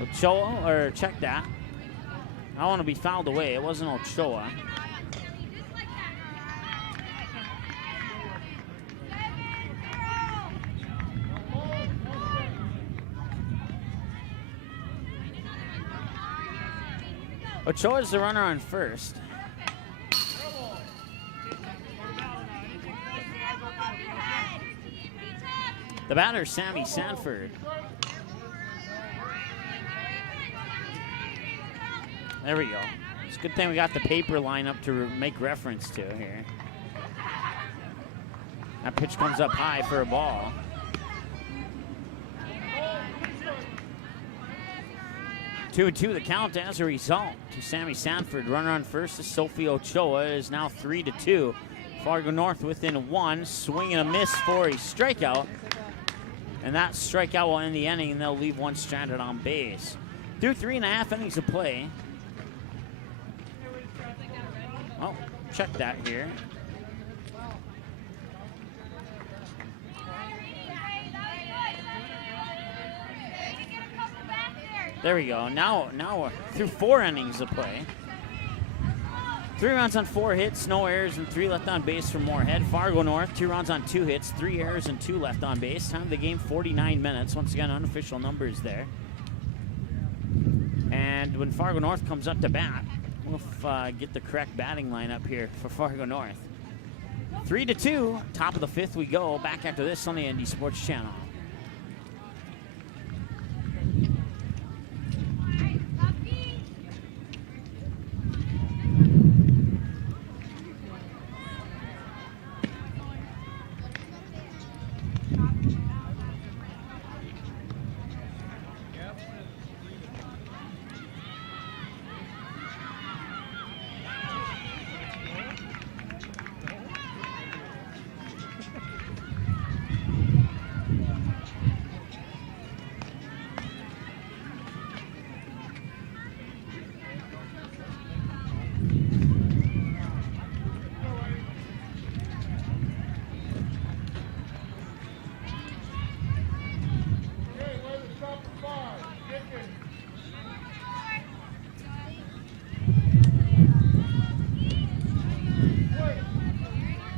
Ochoa, or check that. I want to be fouled away. It wasn't Ochoa. Ochoa's the runner on first. The batter, Sammy Sanford. There we go. It's a good thing we got the paper line up to make reference to here. That pitch comes up high for a ball. Two and two the count as a result to Sammy Sanford. Runner on first is Sophie Ochoa. It is now 3-2. Fargo North within one. Swing and a miss for a strikeout. And that strikeout will end the inning, and they'll leave one stranded on base. Through 3.5 innings of play. Oh, check that here. There we go. Now we're through 4 innings of play. 3 runs on 4 hits, no errors, and 3 left on base for Moorhead. Fargo North, 2 runs on 2 hits, 3 errors, and 2 left on base. Time of the game, 49 minutes. Once again, unofficial numbers there. And when Fargo North comes up to bat, we'll get the correct batting lineup here for Fargo North. 3-2, top of the 5th we go. Back after this on the ND Sports Channel.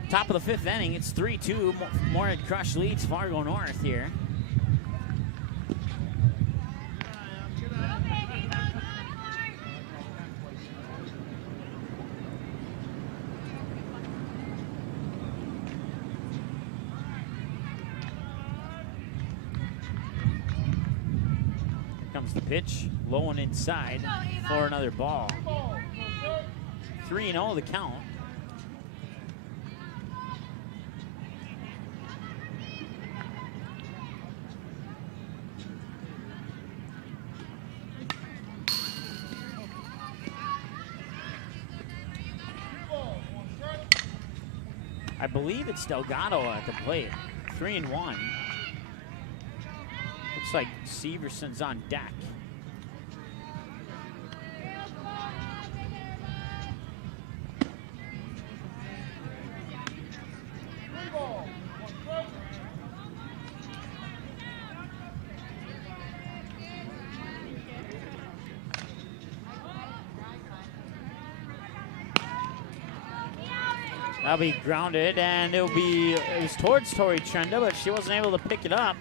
Top of the 5th inning, it's 3-2. Moorhead Crush leads Fargo North here. Here comes the pitch, low and inside for another ball. 3-0 the count. I believe it's Delgado at the plate. 3-1. Looks like Severson's on deck. That'll be grounded, and it was towards Tori Trenda, but she wasn't able to pick it up.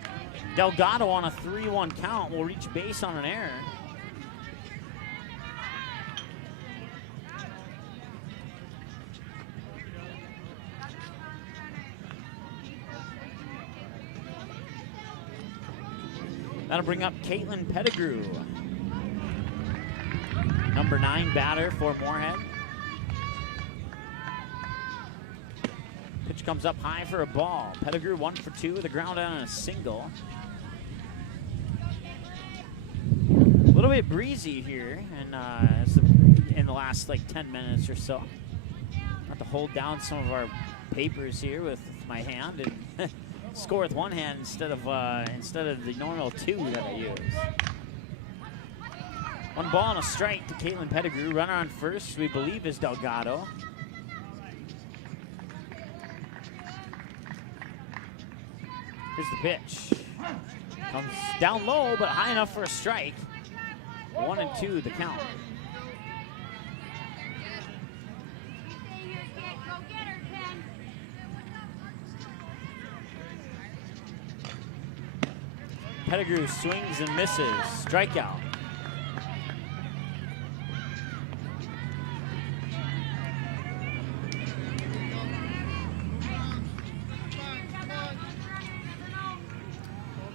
Delgado on a 3-1 count will reach base on an error. That'll bring up Caitlin Pettigrew, number 9 batter for Moorhead. Pitch comes up high for a ball. Pettigrew 1 for 2 with a ground out on a single. A little bit breezy here in the last like 10 minutes or so. Have to hold down some of our papers here with my hand and score with one hand instead of the normal 2 that I use. 1 ball and a strike to Caitlin Pettigrew. Runner on first, we believe, is Delgado. Here's the pitch. Comes down low, but high enough for a strike. 1-2 the count. Pettigrew swings and misses. Strikeout.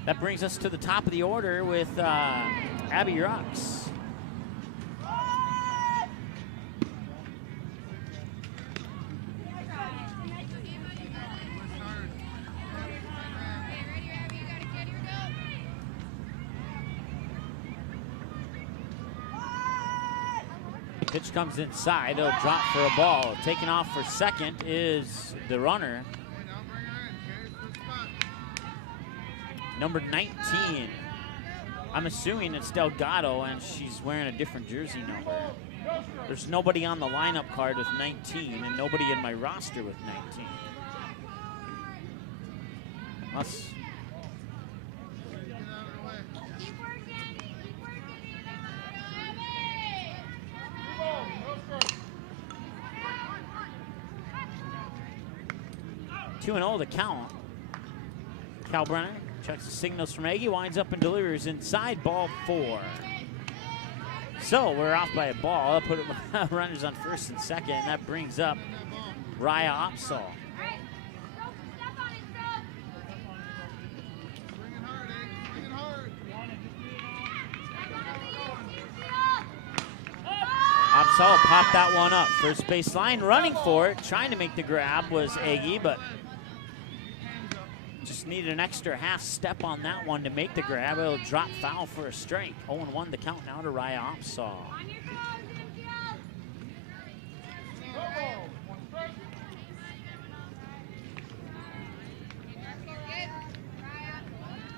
That brings us to the top of the order with Abby Rux. Pitch comes inside, it'll drop for a ball. Taking off for second is the runner, number 19. I'm assuming it's Delgado, and she's wearing a different jersey number. There's nobody on the lineup card with 19, and nobody in my roster with 19. Unless... Keep working. Keep working. 2-0 the count. Kalbrenner checks the signals from Aggie, winds up and delivers inside, ball 4. So we're off by a ball. I'll put runners on first and second, and that brings up Raya Opsal. Opsal popped that one up. First base line, running for it, trying to make the grab was Aggie, but just needed an extra half step on that one to make the grab. It'll drop foul for a strike. 0-1 the count now to Raya Opsal.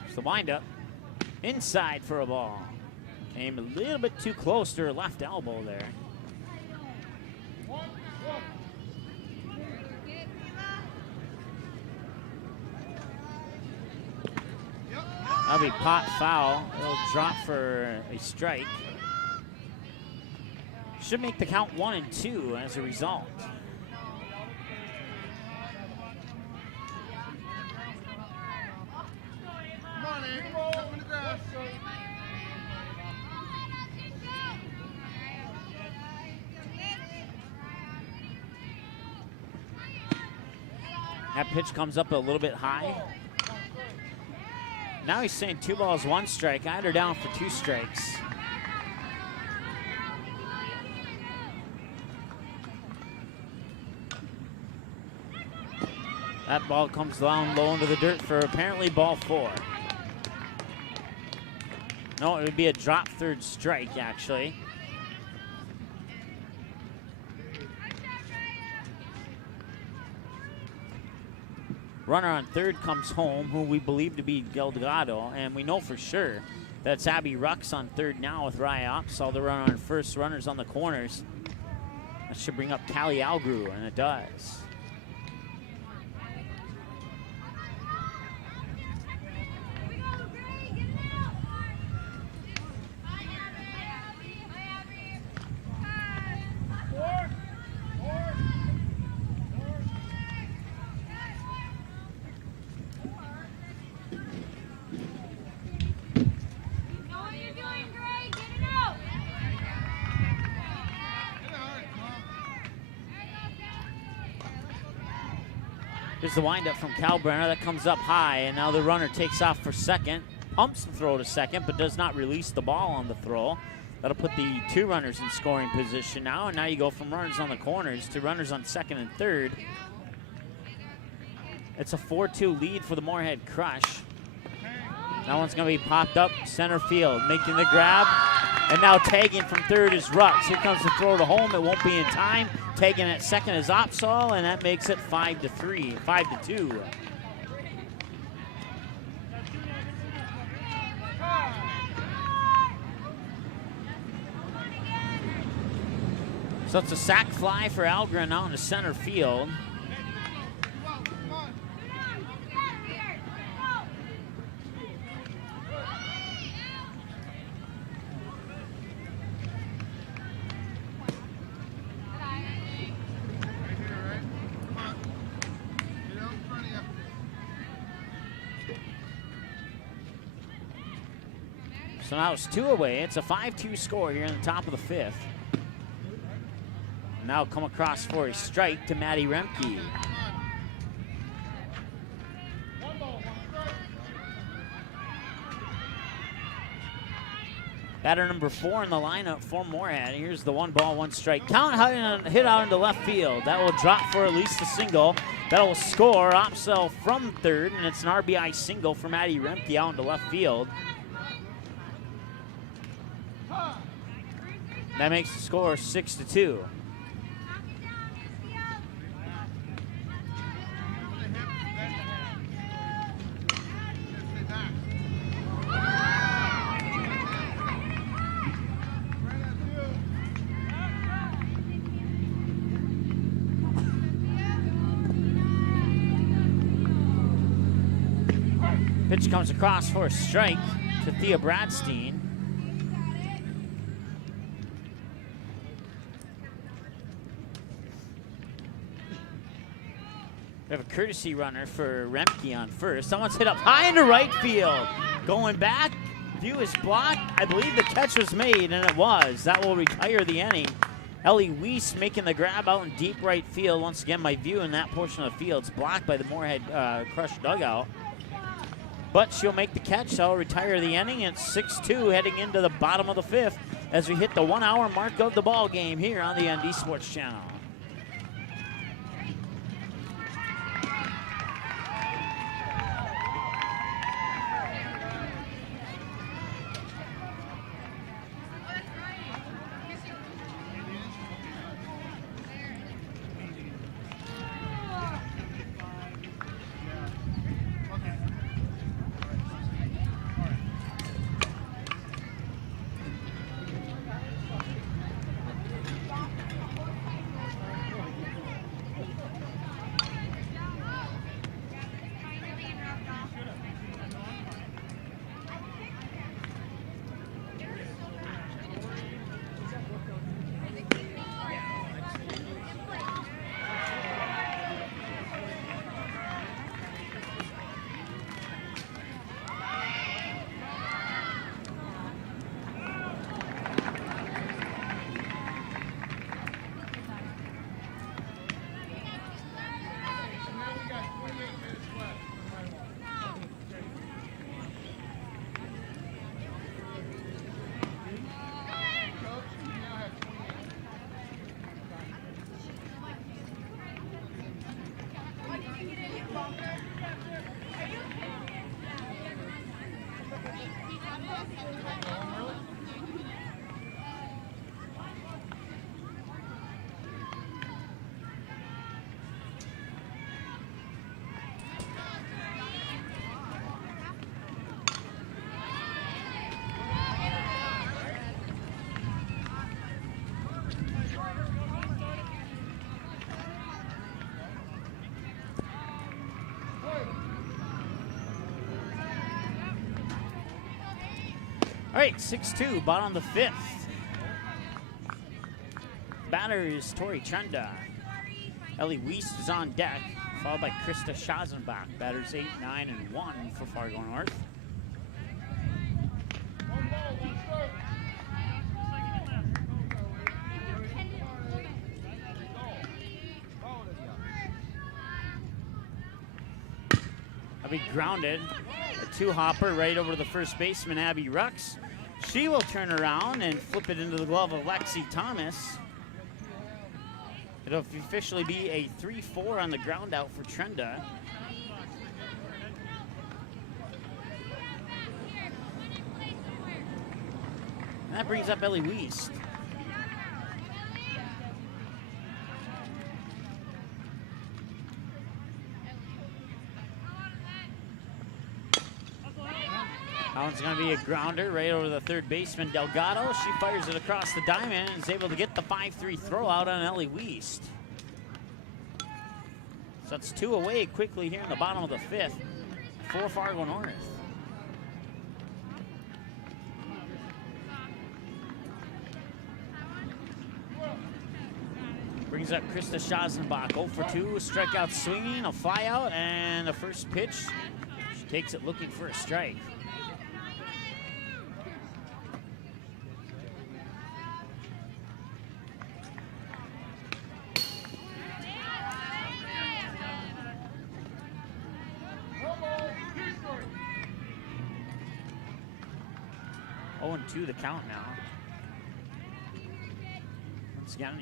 It's the windup. Inside for a ball. Came a little bit too close to her left elbow there. That'll be pot foul. It'll drop for a strike. Should make the count 1 and 2 as a result. That pitch comes up a little bit high. Now he's saying 2 balls, 1 strike. I had her down for 2 strikes. That ball comes down low into the dirt for apparently ball 4. No, it would be a drop third strike, actually. Runner on third comes home, who we believe to be Delgado, and we know for sure that's Abby Rux on third now with Raya Opsal. The runner on first, runners on the corners. That should bring up Callie Algru, and it does. Here's the windup from Kalbrenner. That comes up high, and now the runner takes off for second. Pumps the throw to second, but does not release the ball on the throw. That'll put the 2 runners in scoring position now, and now you go from runners on the corners to runners on second and third. It's a 4-2 lead for the Moorhead Crush. That one's going to be popped up center field, making the grab. And now tagging from third is Rux. Here comes the throw to home. It won't be in time. Tagging at second is Opsal, and that makes it 5-3, 5-2. So it's a sac fly for Algren out in the center field. So now it's 2 away. It's a 5-2 score here in the top of the 5th. Now come across for a strike to Maddie Remke. Batter number 4 in the lineup for Moorhead. Here's the 1 ball, 1 strike count. Hit out into left field. That will drop for at least a single. That will score Opsell from third, and it's an RBI single for Maddie Remke out into left field. That makes the score 6-2. Pitch comes across for a strike to Thea Bradstein. We have a courtesy runner for Remke on first. Someone's hit up high into right field. Going back, view is blocked. I believe the catch was made, and it was. That will retire the inning. Ellie Weiss making the grab out in deep right field. Once again, my view in that portion of the field is blocked by the Moorhead Crush dugout. But she'll make the catch. That'll retire the inning. It's 6-2 heading into the bottom of the 5th as we hit the 1 hour mark of the ball game here on the ND Sports Channel. All right, 6-2, bottom of the 5th. Batter is Tori Trenda. Ellie Weiss is on deck, followed by Krista Schazenbach. Batters 8, 9, and 1 for Fargo North. I'll be grounded. A 2-hopper right over to the first baseman, Abby Rux. She will turn around and flip it into the glove of Lexi Thomas. It'll officially be a 3-4 on the ground out for Trenda. And that brings up Ellie Weiss. That one's going to be a grounder right over the third baseman, Delgado. She fires it across the diamond and is able to get the 5-3 throw out on Ellie Weiss. So that's 2 away quickly here in the bottom of the 5th for Fargo North. Brings up Krista Schazenbach, 0 for 2, strikeout swinging, a flyout, and the first pitch. She takes it looking for a strike. 0-2 the count now. Once again,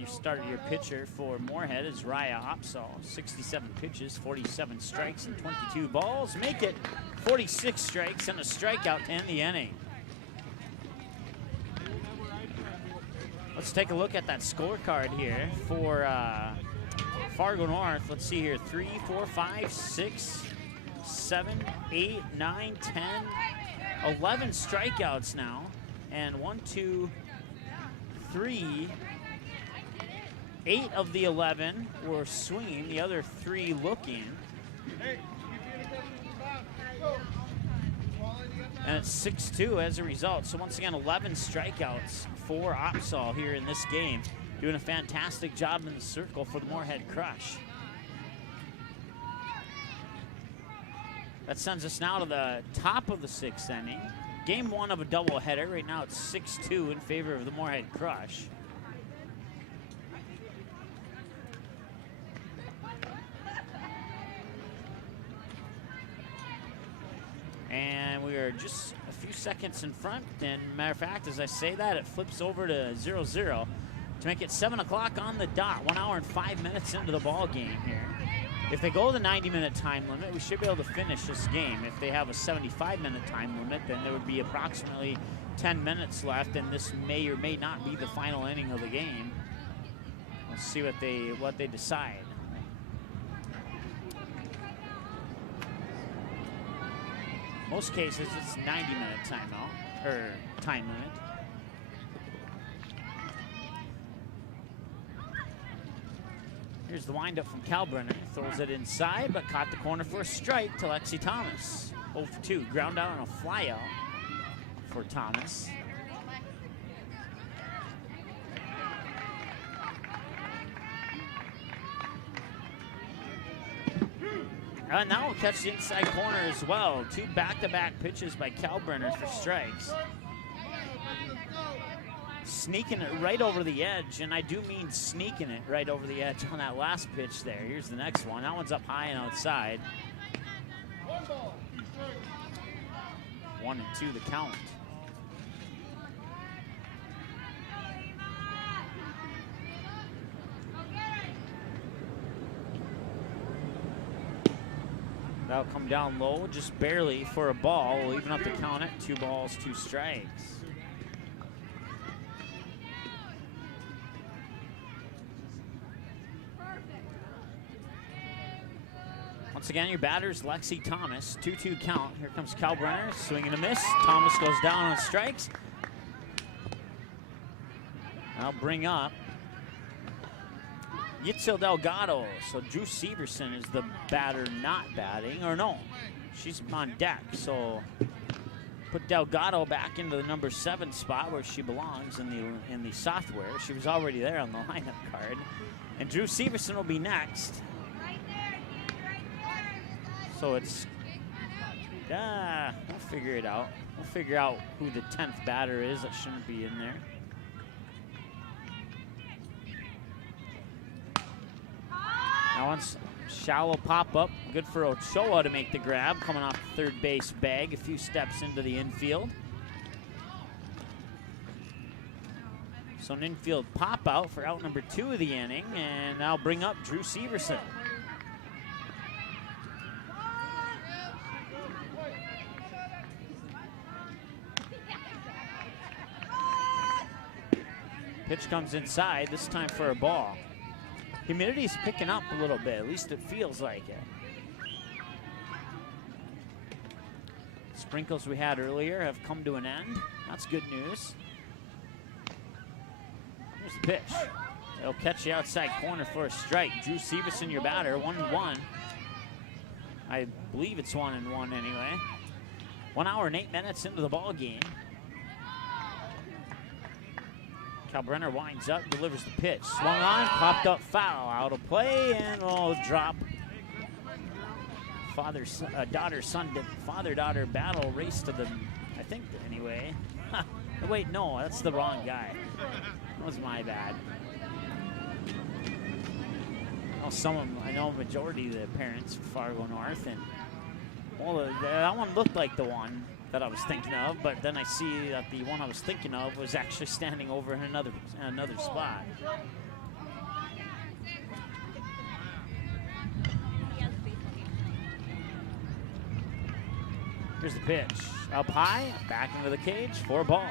your pitcher for Moorhead is Raya Opsal. 67 pitches, 47 strikes, and 22 balls. Make it 46 strikes and a strikeout to end the inning. Let's take a look at that scorecard here for Fargo North. Let's see here, 3, 4, 5, 6, 7, 8, 9, 10, 11 strikeouts now. And 1, 2, 3, 8 of the 11 were swinging, the other 3 looking. And it's 6-2 as a result. So once again, 11 strikeouts for Opsal here in this game. Doing a fantastic job in the circle for the Moorhead Crush. That sends us now to the top of the 6th inning. Game 1 of a doubleheader. Right now it's 6-2 in favor of the Moorhead Crush. And we are just a few seconds in front. And matter of fact, as I say that, it flips over to 0-0 to make it 7 o'clock on the dot. 1 hour and 5 minutes into the ball game here. If they go the 90-minute time limit, we should be able to finish this game. If they have a 75-minute time limit, then there would be approximately 10 minutes left, and this may or may not be the final inning of the game. We'll see what they decide. Most cases, it's 90-minute timeout, or time limit. Here's the windup from Kalbrenner. Throws it inside, but caught the corner for a strike to Lexi Thomas. 0-2, ground out on a fly out for Thomas. And now we'll catch the inside corner as well. 2 back-to-back pitches by Kalbrenner for strikes. Sneaking it right over the edge, and I do mean sneaking it right over the edge on that last pitch there. Here's the next one. That one's up high and outside. 1-2 the count. That'll come down low, just barely for a ball. We'll even up the count at 2 balls, 2 strikes. Once again, your batter's Lexi Thomas. 2-2 count. Here comes Kalbrenner, swing and a miss. Thomas goes down on strikes. I'll bring up Yitzel Delgado. So Drew Severson is the batter not batting, or no, she's on deck. So put Delgado back into the number 7 spot where she belongs in the software. She was already there on the lineup card. And Drew Severson will be next. So it's, we'll figure it out. We'll figure out who the 10th batter is that shouldn't be in there. Now once shallow pop up, good for Ochoa to make the grab, coming off the third base bag, a few steps into the infield. So an infield pop out for out number 2 of the inning, and I'll bring up Drew Severson. Pitch comes inside, this time for a ball. Humidity's picking up a little bit, at least it feels like it. Sprinkles we had earlier have come to an end. That's good news. Here's the pitch. It'll catch the outside corner for a strike. Drew Severson, your batter, 1-1. I believe it's 1-1 anyway. 1 hour and 8 minutes into the ball game. Kalbrenner winds up, delivers the pitch. Swung on, popped up foul. Out of play, and will drop. Father-daughter battle race to the, I think, anyway. Wait, no, that's the wrong guy. That was my bad. I know a majority of the parents from Fargo North, and well, that one looked like the one that I was thinking of, but then I see that the one I was thinking of was actually standing over in another spot. Here's the pitch. Up high, back into the cage for a ball.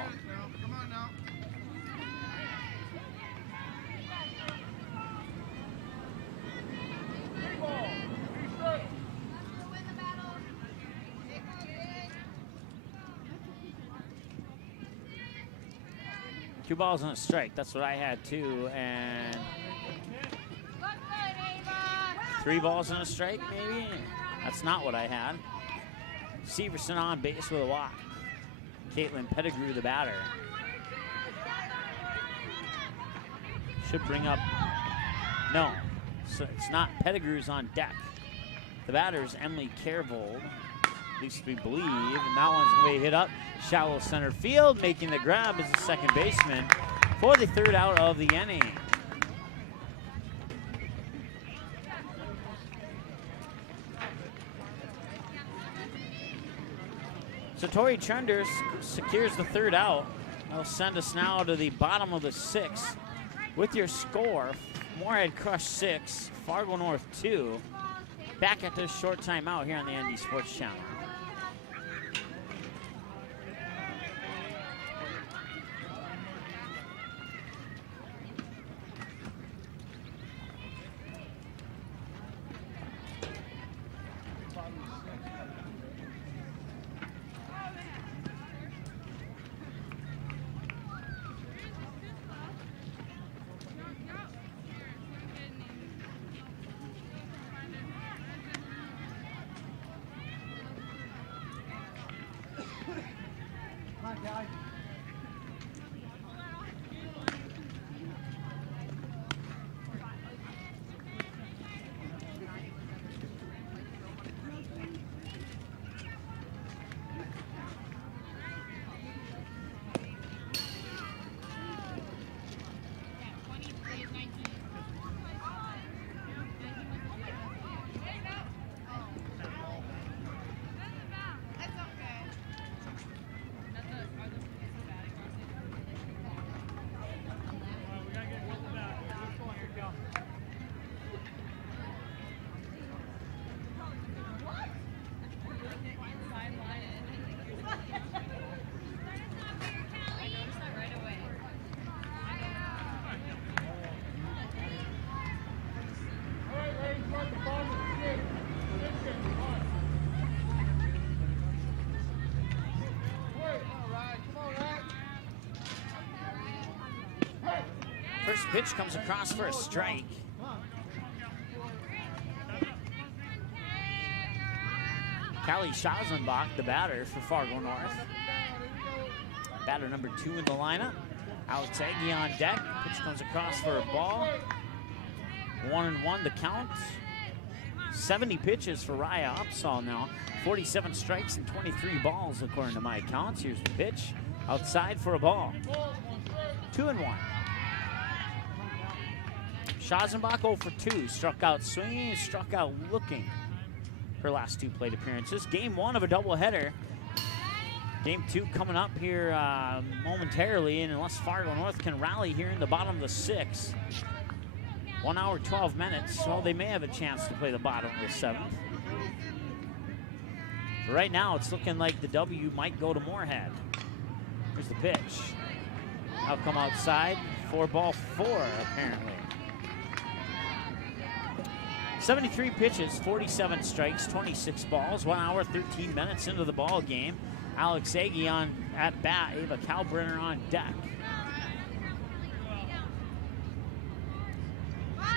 Two balls and a strike. That's what I had too. And 3 balls and a strike, maybe? That's not what I had. Severson on base with a walk. Caitlin Pettigrew, the batter. Should bring up, no, so it's not. Pettigrew's on deck. The batter's Emily Carvold, at least we believe, and that one's going to be hit up shallow center field. Making the grab is the second baseman for the 3rd out of the inning. So Tori Trender secures the 3rd out. That'll send us now to the bottom of the 6th. With your score, Moorhead crushed 6, Fargo North 2. Back at this short timeout here on the ND Sports Channel. First pitch comes across for a strike. Callie Schoslenbach, the batter for Fargo North. Batter number 2 in the lineup. Alex Aggie on deck. Pitch comes across for a ball. 1-1 the count. 70 pitches for Raya Upsall now. 47 strikes and 23 balls according to my accounts. Here's the pitch. Outside for a ball. 2-1. Schoslenbach 0 for 2. Struck out swinging, struck out looking. Her last 2 plate appearances. Game 1 of a doubleheader. Game 2 coming up here momentarily, and unless Fargo North can rally here in the bottom of the 6th. 1 hour, 12 minutes, so they may have a chance to play the bottom of the 7th. But right now, it's looking like the W might go to Moorhead. Here's the pitch. Now come outside, 4-4 apparently. 73 pitches, 47 strikes, 26 balls, 1 hour, 13 minutes into the ball game. Alex Agee on at bat, Ava Kalbrenner on deck.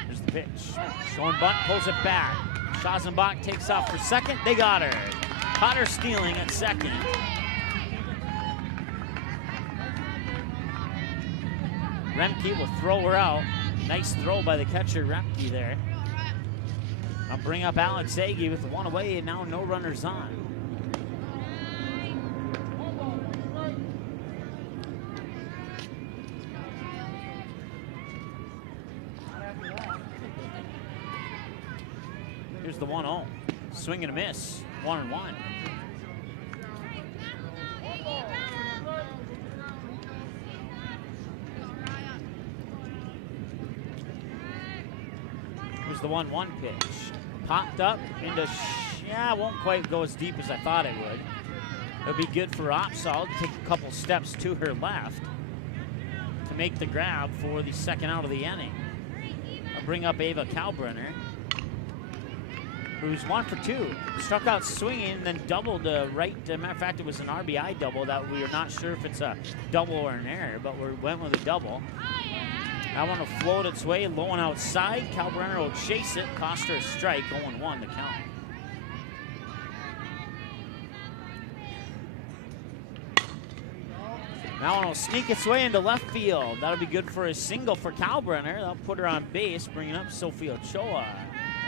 Here's the pitch. Showing bunt, pulls it back. Schoslenbach takes off for second. They got her. Caught her stealing at second. Remke will throw her out. Nice throw by the catcher, Remke there. I'll bring up Alex Agee with the 1 away, and now no runners on. Here's the 1-0. Swing and a miss. 1-1. the 1-1 pitch. Popped up into, won't quite go as deep as I thought it would. It'll be good for Opsahl to take a couple steps to her left to make the grab for the second out of the inning. I'll bring up Ava Kalbrenner, who's 1 for 2. Struck out swinging, then doubled right. As a matter of fact, it was an RBI double that we are not sure if it's a double or an error, but we went with a double. That one will float its way, low and outside. Kalbrenner will chase it, cost her a strike, 0-1 the count. That one will sneak its way into left field. That'll be good for a single for Kalbrenner. That'll put her on base, bringing up Sophie Ochoa.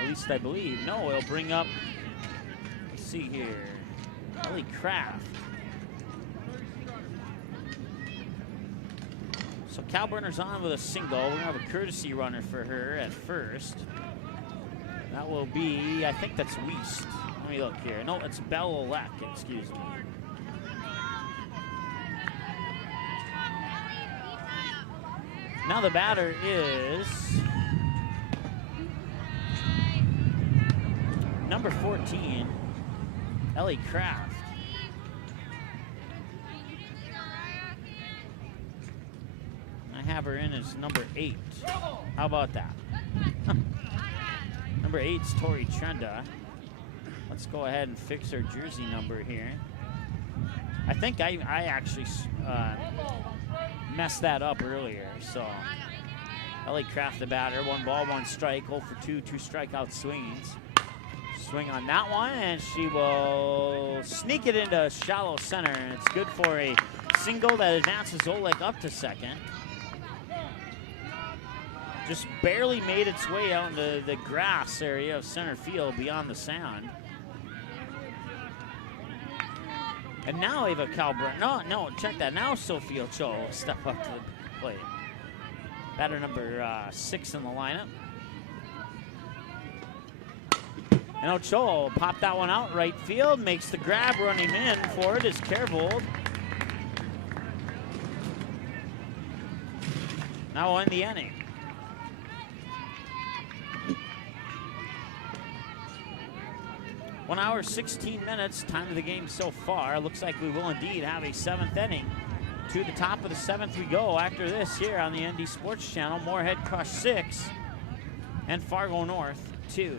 At least I believe. No, it'll bring up, let's see here, Ellie Kraft. So Kalbrenner's on with a single. We're gonna have a courtesy runner for her at first. That will be, I think that's Wiest. Let me look here. No, it's Bell-Olek, excuse me. Now the batter is number 14, Ellie Kraft. I have her in as number 8. How about that? Number 8's Tori Trenda. Let's go ahead and fix her jersey number here. I think I actually messed that up earlier. So Ellie Kraft, the batter, 1 ball, 1 strike, 0 for 2, 2 strikeout swings. Swing on that one, and she will sneak it into shallow center, and it's good for a single that advances Olek up to second. Just barely made its way out into the grass area of center field beyond the sound. And now Ava Kalbrenner, no, check that. Now Sophie Ochoa will step up to the plate. Batter number 6 in the lineup. And Ochoa will pop that one out right field, makes the grab, running in for it is Kervold. Now we'll end the inning. One hour, 16 minutes, time of the game so far. Looks like we will indeed have a 7th inning. To the top of the 7th we go after this here on the ND Sports Channel. Moorhead Crush 6 and Fargo North 2.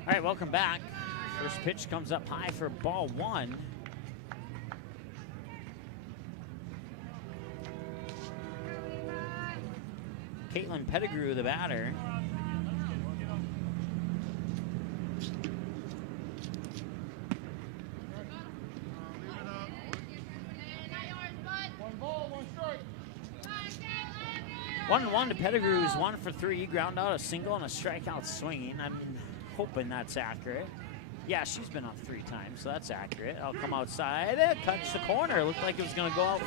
All right, welcome back. First pitch comes up high for ball 1. Caitlin Pettigrew, the batter. One and one to Pettigrew, who's 1 for 3. Ground out a single and a strikeout swinging. I'm hoping that's accurate. Yeah, she's been up 3 times, so that's accurate. I'll come outside. It cuts the corner. Looked like it was going to go out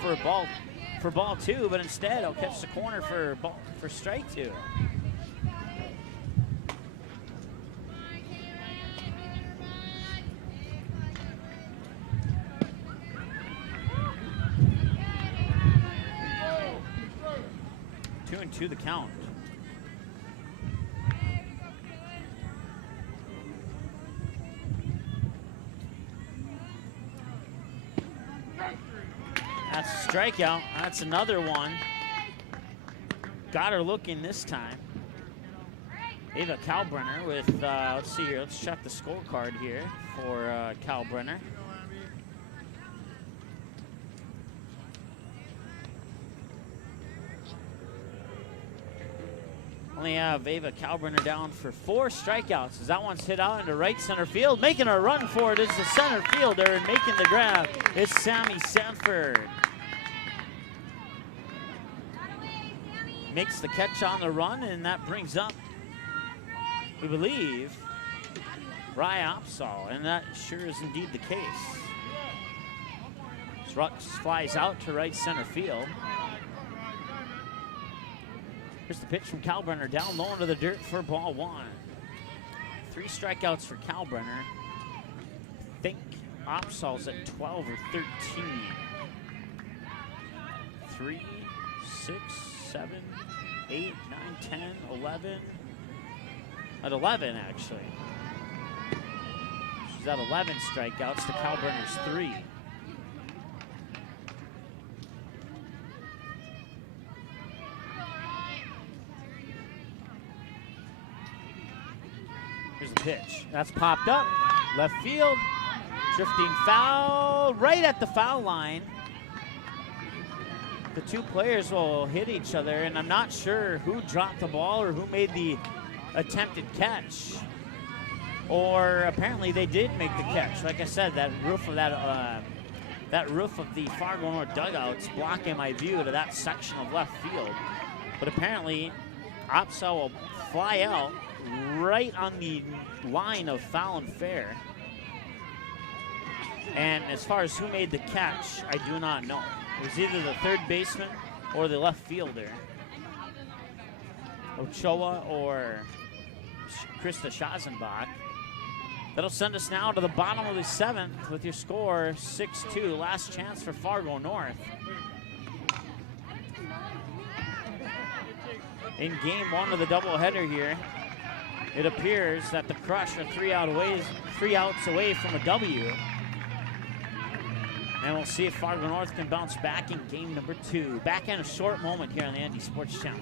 for ball 2, but instead I'll catch the corner for strike 2. To the count. That's a strikeout. That's another one. got her looking this time. Ava Kalbrenner with, let's see here, let's check the scorecard here for Kalbrenner. Only have Ava Kalbrenner down for 4 strikeouts as that one's hit out into right center field. Making a run for it is the center fielder, and making the grab is Sammy Sanford. Makes the catch on the run, and that brings up, we believe, Rye Opsahl, and that sure is indeed the case. Rux flies out to right center field. Here's the pitch from Kalbrenner, down low into the dirt for ball 1. 3 strikeouts for Kalbrenner. I think Opsahl's at 12 or 13. 3, 6, 7, 8, 9, 10, 11. At 11, actually. She's at 11 strikeouts to Kalbrenner's 3. Here's the pitch. That's popped up. Left field. Drifting foul. Right at the foul line. The 2 players will hit each other, and I'm not sure who dropped the ball or who made the attempted catch. Or apparently they did make the catch. Like I said, that roof of that roof of the Fargo North dugouts blocking my view to that section of left field. But apparently Opsahl will fly out right on the line of foul and fair. And as far as who made the catch, I do not know. It was either the third baseman or the left fielder, Ochoa or Krista Schazenbach. That'll send us now to the bottom of the 7th with your score 6-2. Last chance for Fargo North. In game 1 of the doubleheader here, it appears that the Crush are 3 outs away from a W. And we'll see if Fargo North can bounce back in game number 2. Back in a short moment here on the Andy Sports Channel.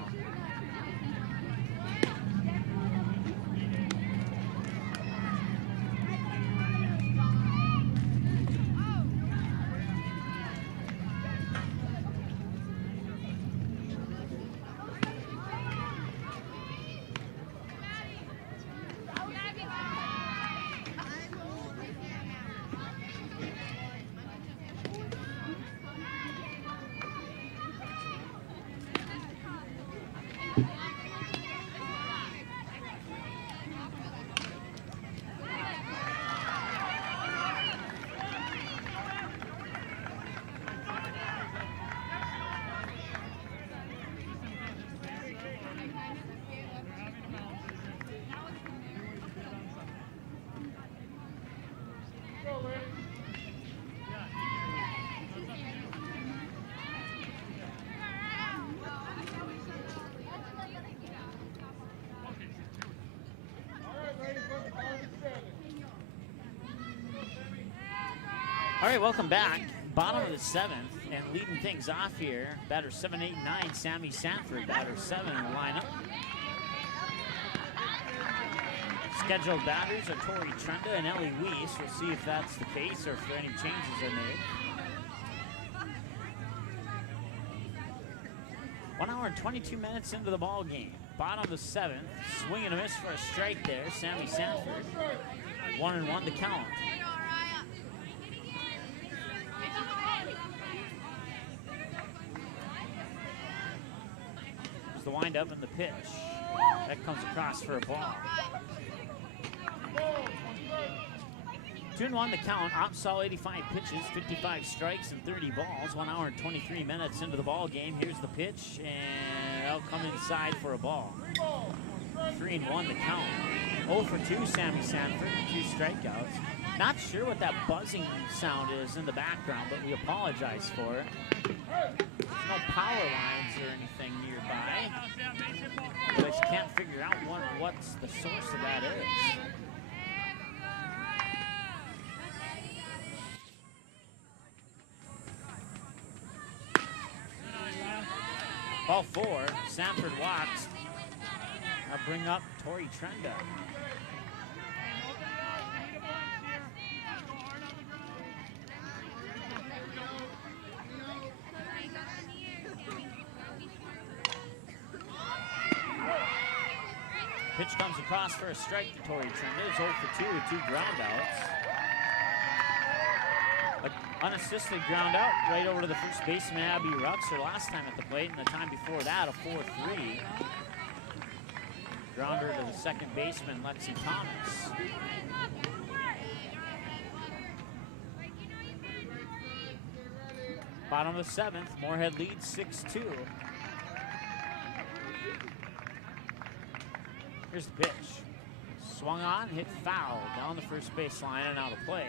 All right, welcome back. Bottom of the 7th, and leading things off here, batter 7, 8, 9, Sammy Sanford, batter 7 in the lineup. Scheduled batters are Tori Trenda and Ellie Weiss. We'll see if that's the case or if any changes are made. 1 hour and 22 minutes into the ball game. Bottom of the 7th, swing and a miss for a strike there, Sammy Sanford. 1-1 to count. There's the windup and the pitch. That comes across for a ball. 2-1 the count. Opsahl 85 pitches, 55 strikes, and 30 balls. 1 hour and 23 minutes into the ball game. Here's the pitch, and that'll come inside for a ball. 3-1 the count. 0 for 2, Sammy Sanford, 2 strikeouts. Not sure what that buzzing sound is in the background, but we apologize for it. There's no power lines or anything nearby. But I just can't figure out what's the source of that is. Ball Ball 4. Sanford walks. Now bring up Tori Trenda. Pitch comes across for a strike to Tori Trenda. It's 0 for 2 with 2 groundouts. An unassisted ground out right over to the first baseman, Abby Rux, her last time at the plate, and the time before that, a 4-3. Grounder to the second baseman, Lexi Thomas. Bottom of the 7th, Moorhead leads 6-2. Here's the pitch. Swung on, hit foul down the first baseline and out of play.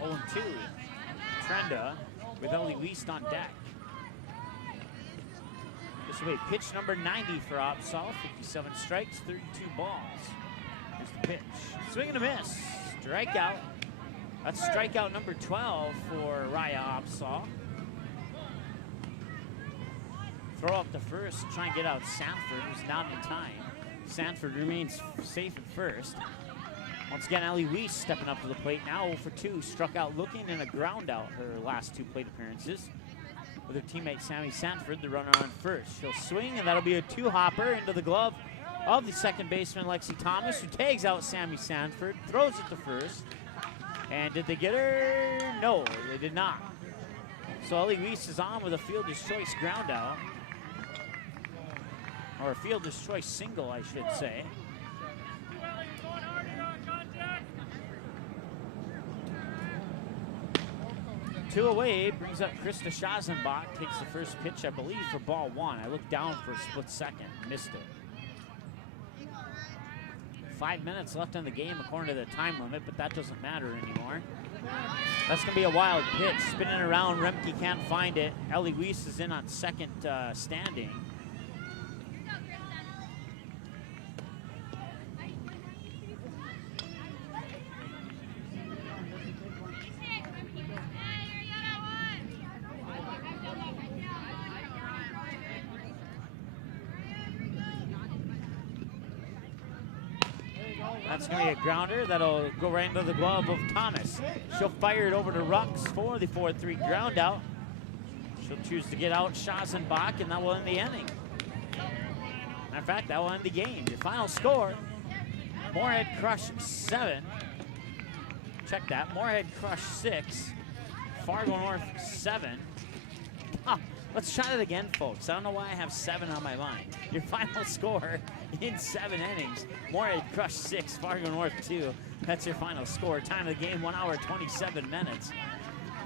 0-2. Trenda with Ellie Weist on deck. This will be pitch number 90 for Opsal. 57 strikes, 32 balls. Here's the pitch. Swing and a miss. Strikeout. That's strikeout number 12 for Raya Opsal. Throw up the first, try and get out Sanford, who's not in time. Sanford remains safe at first. Once again, Ellie Weist stepping up to the plate now. 0 for 2, struck out looking and a ground out her last 2 plate appearances. With her teammate Sammy Sanford, the runner on first. She'll swing, and that'll be a 2-hopper into the glove of the second baseman, Lexi Thomas, who tags out Sammy Sanford, throws it to first. And did they get her? No, they did not. So Ellie Weist is on with a fielder's choice ground out. Or a fielder's choice single, I should say. Two away, brings up Krista Schazenbach, takes the first pitch, I believe, for ball 1. I looked down for a split second, missed it. 5 minutes left in the game according to the time limit, but that doesn't matter anymore. That's gonna be a wild pitch, spinning around, Remke can't find it. Ellie Weist is in on second standing. That's going to be a grounder that'll go right into the glove of Thomas. She'll fire it over to Rux for the 4-3 ground out. She'll choose to get out Schazenbach, and that will end the inning. Matter of fact, that will end the game. Your final score, Moorhead crushed 7. Check that. Moorhead crushed 6. Fargo North 7. Let's try it again, folks. I don't know why I have 7 on my mind. Your final score in 7 innings. Moorhead crushed 6, Fargo North 2. That's your final score. Time of the game, 1 hour, 27 minutes.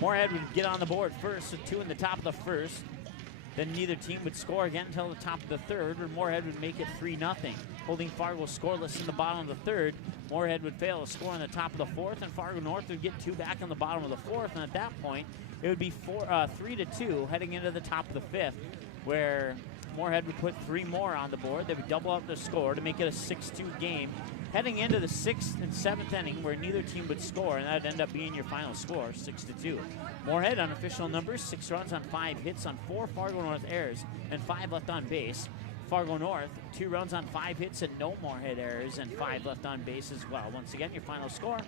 Moorhead would get on the board first, so 2 in the top of the first. Then neither team would score again until the top of the third, or Moorhead would make it 3-0. Holding Fargo scoreless in the bottom of the third, Moorhead would fail to score in the top of the fourth, and Fargo North would get 2 back in the bottom of the fourth, and at that point, it would be 3-2 heading into the top of the fifth, where Moorhead would put 3 more on the board. They would double up the score to make it a 6-2 game, heading into the 6th and 7th inning where neither team would score, and that would end up being your final score, 6-2. Moorhead, unofficial numbers, 6 runs on 5 hits on 4 Fargo North errors and 5 left on base. Fargo North, 2 runs on 5 hits and no Moorhead errors and 5 left on base as well. Once again, your final score,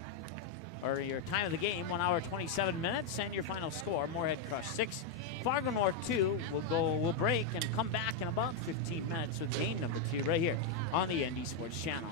or your time of the game, 1 hour, 27 minutes, and your final score, Moorhead crushed 6. Fargo North 2 will break and come back in about 15 minutes with game number 2 right here on the ND Sports Channel.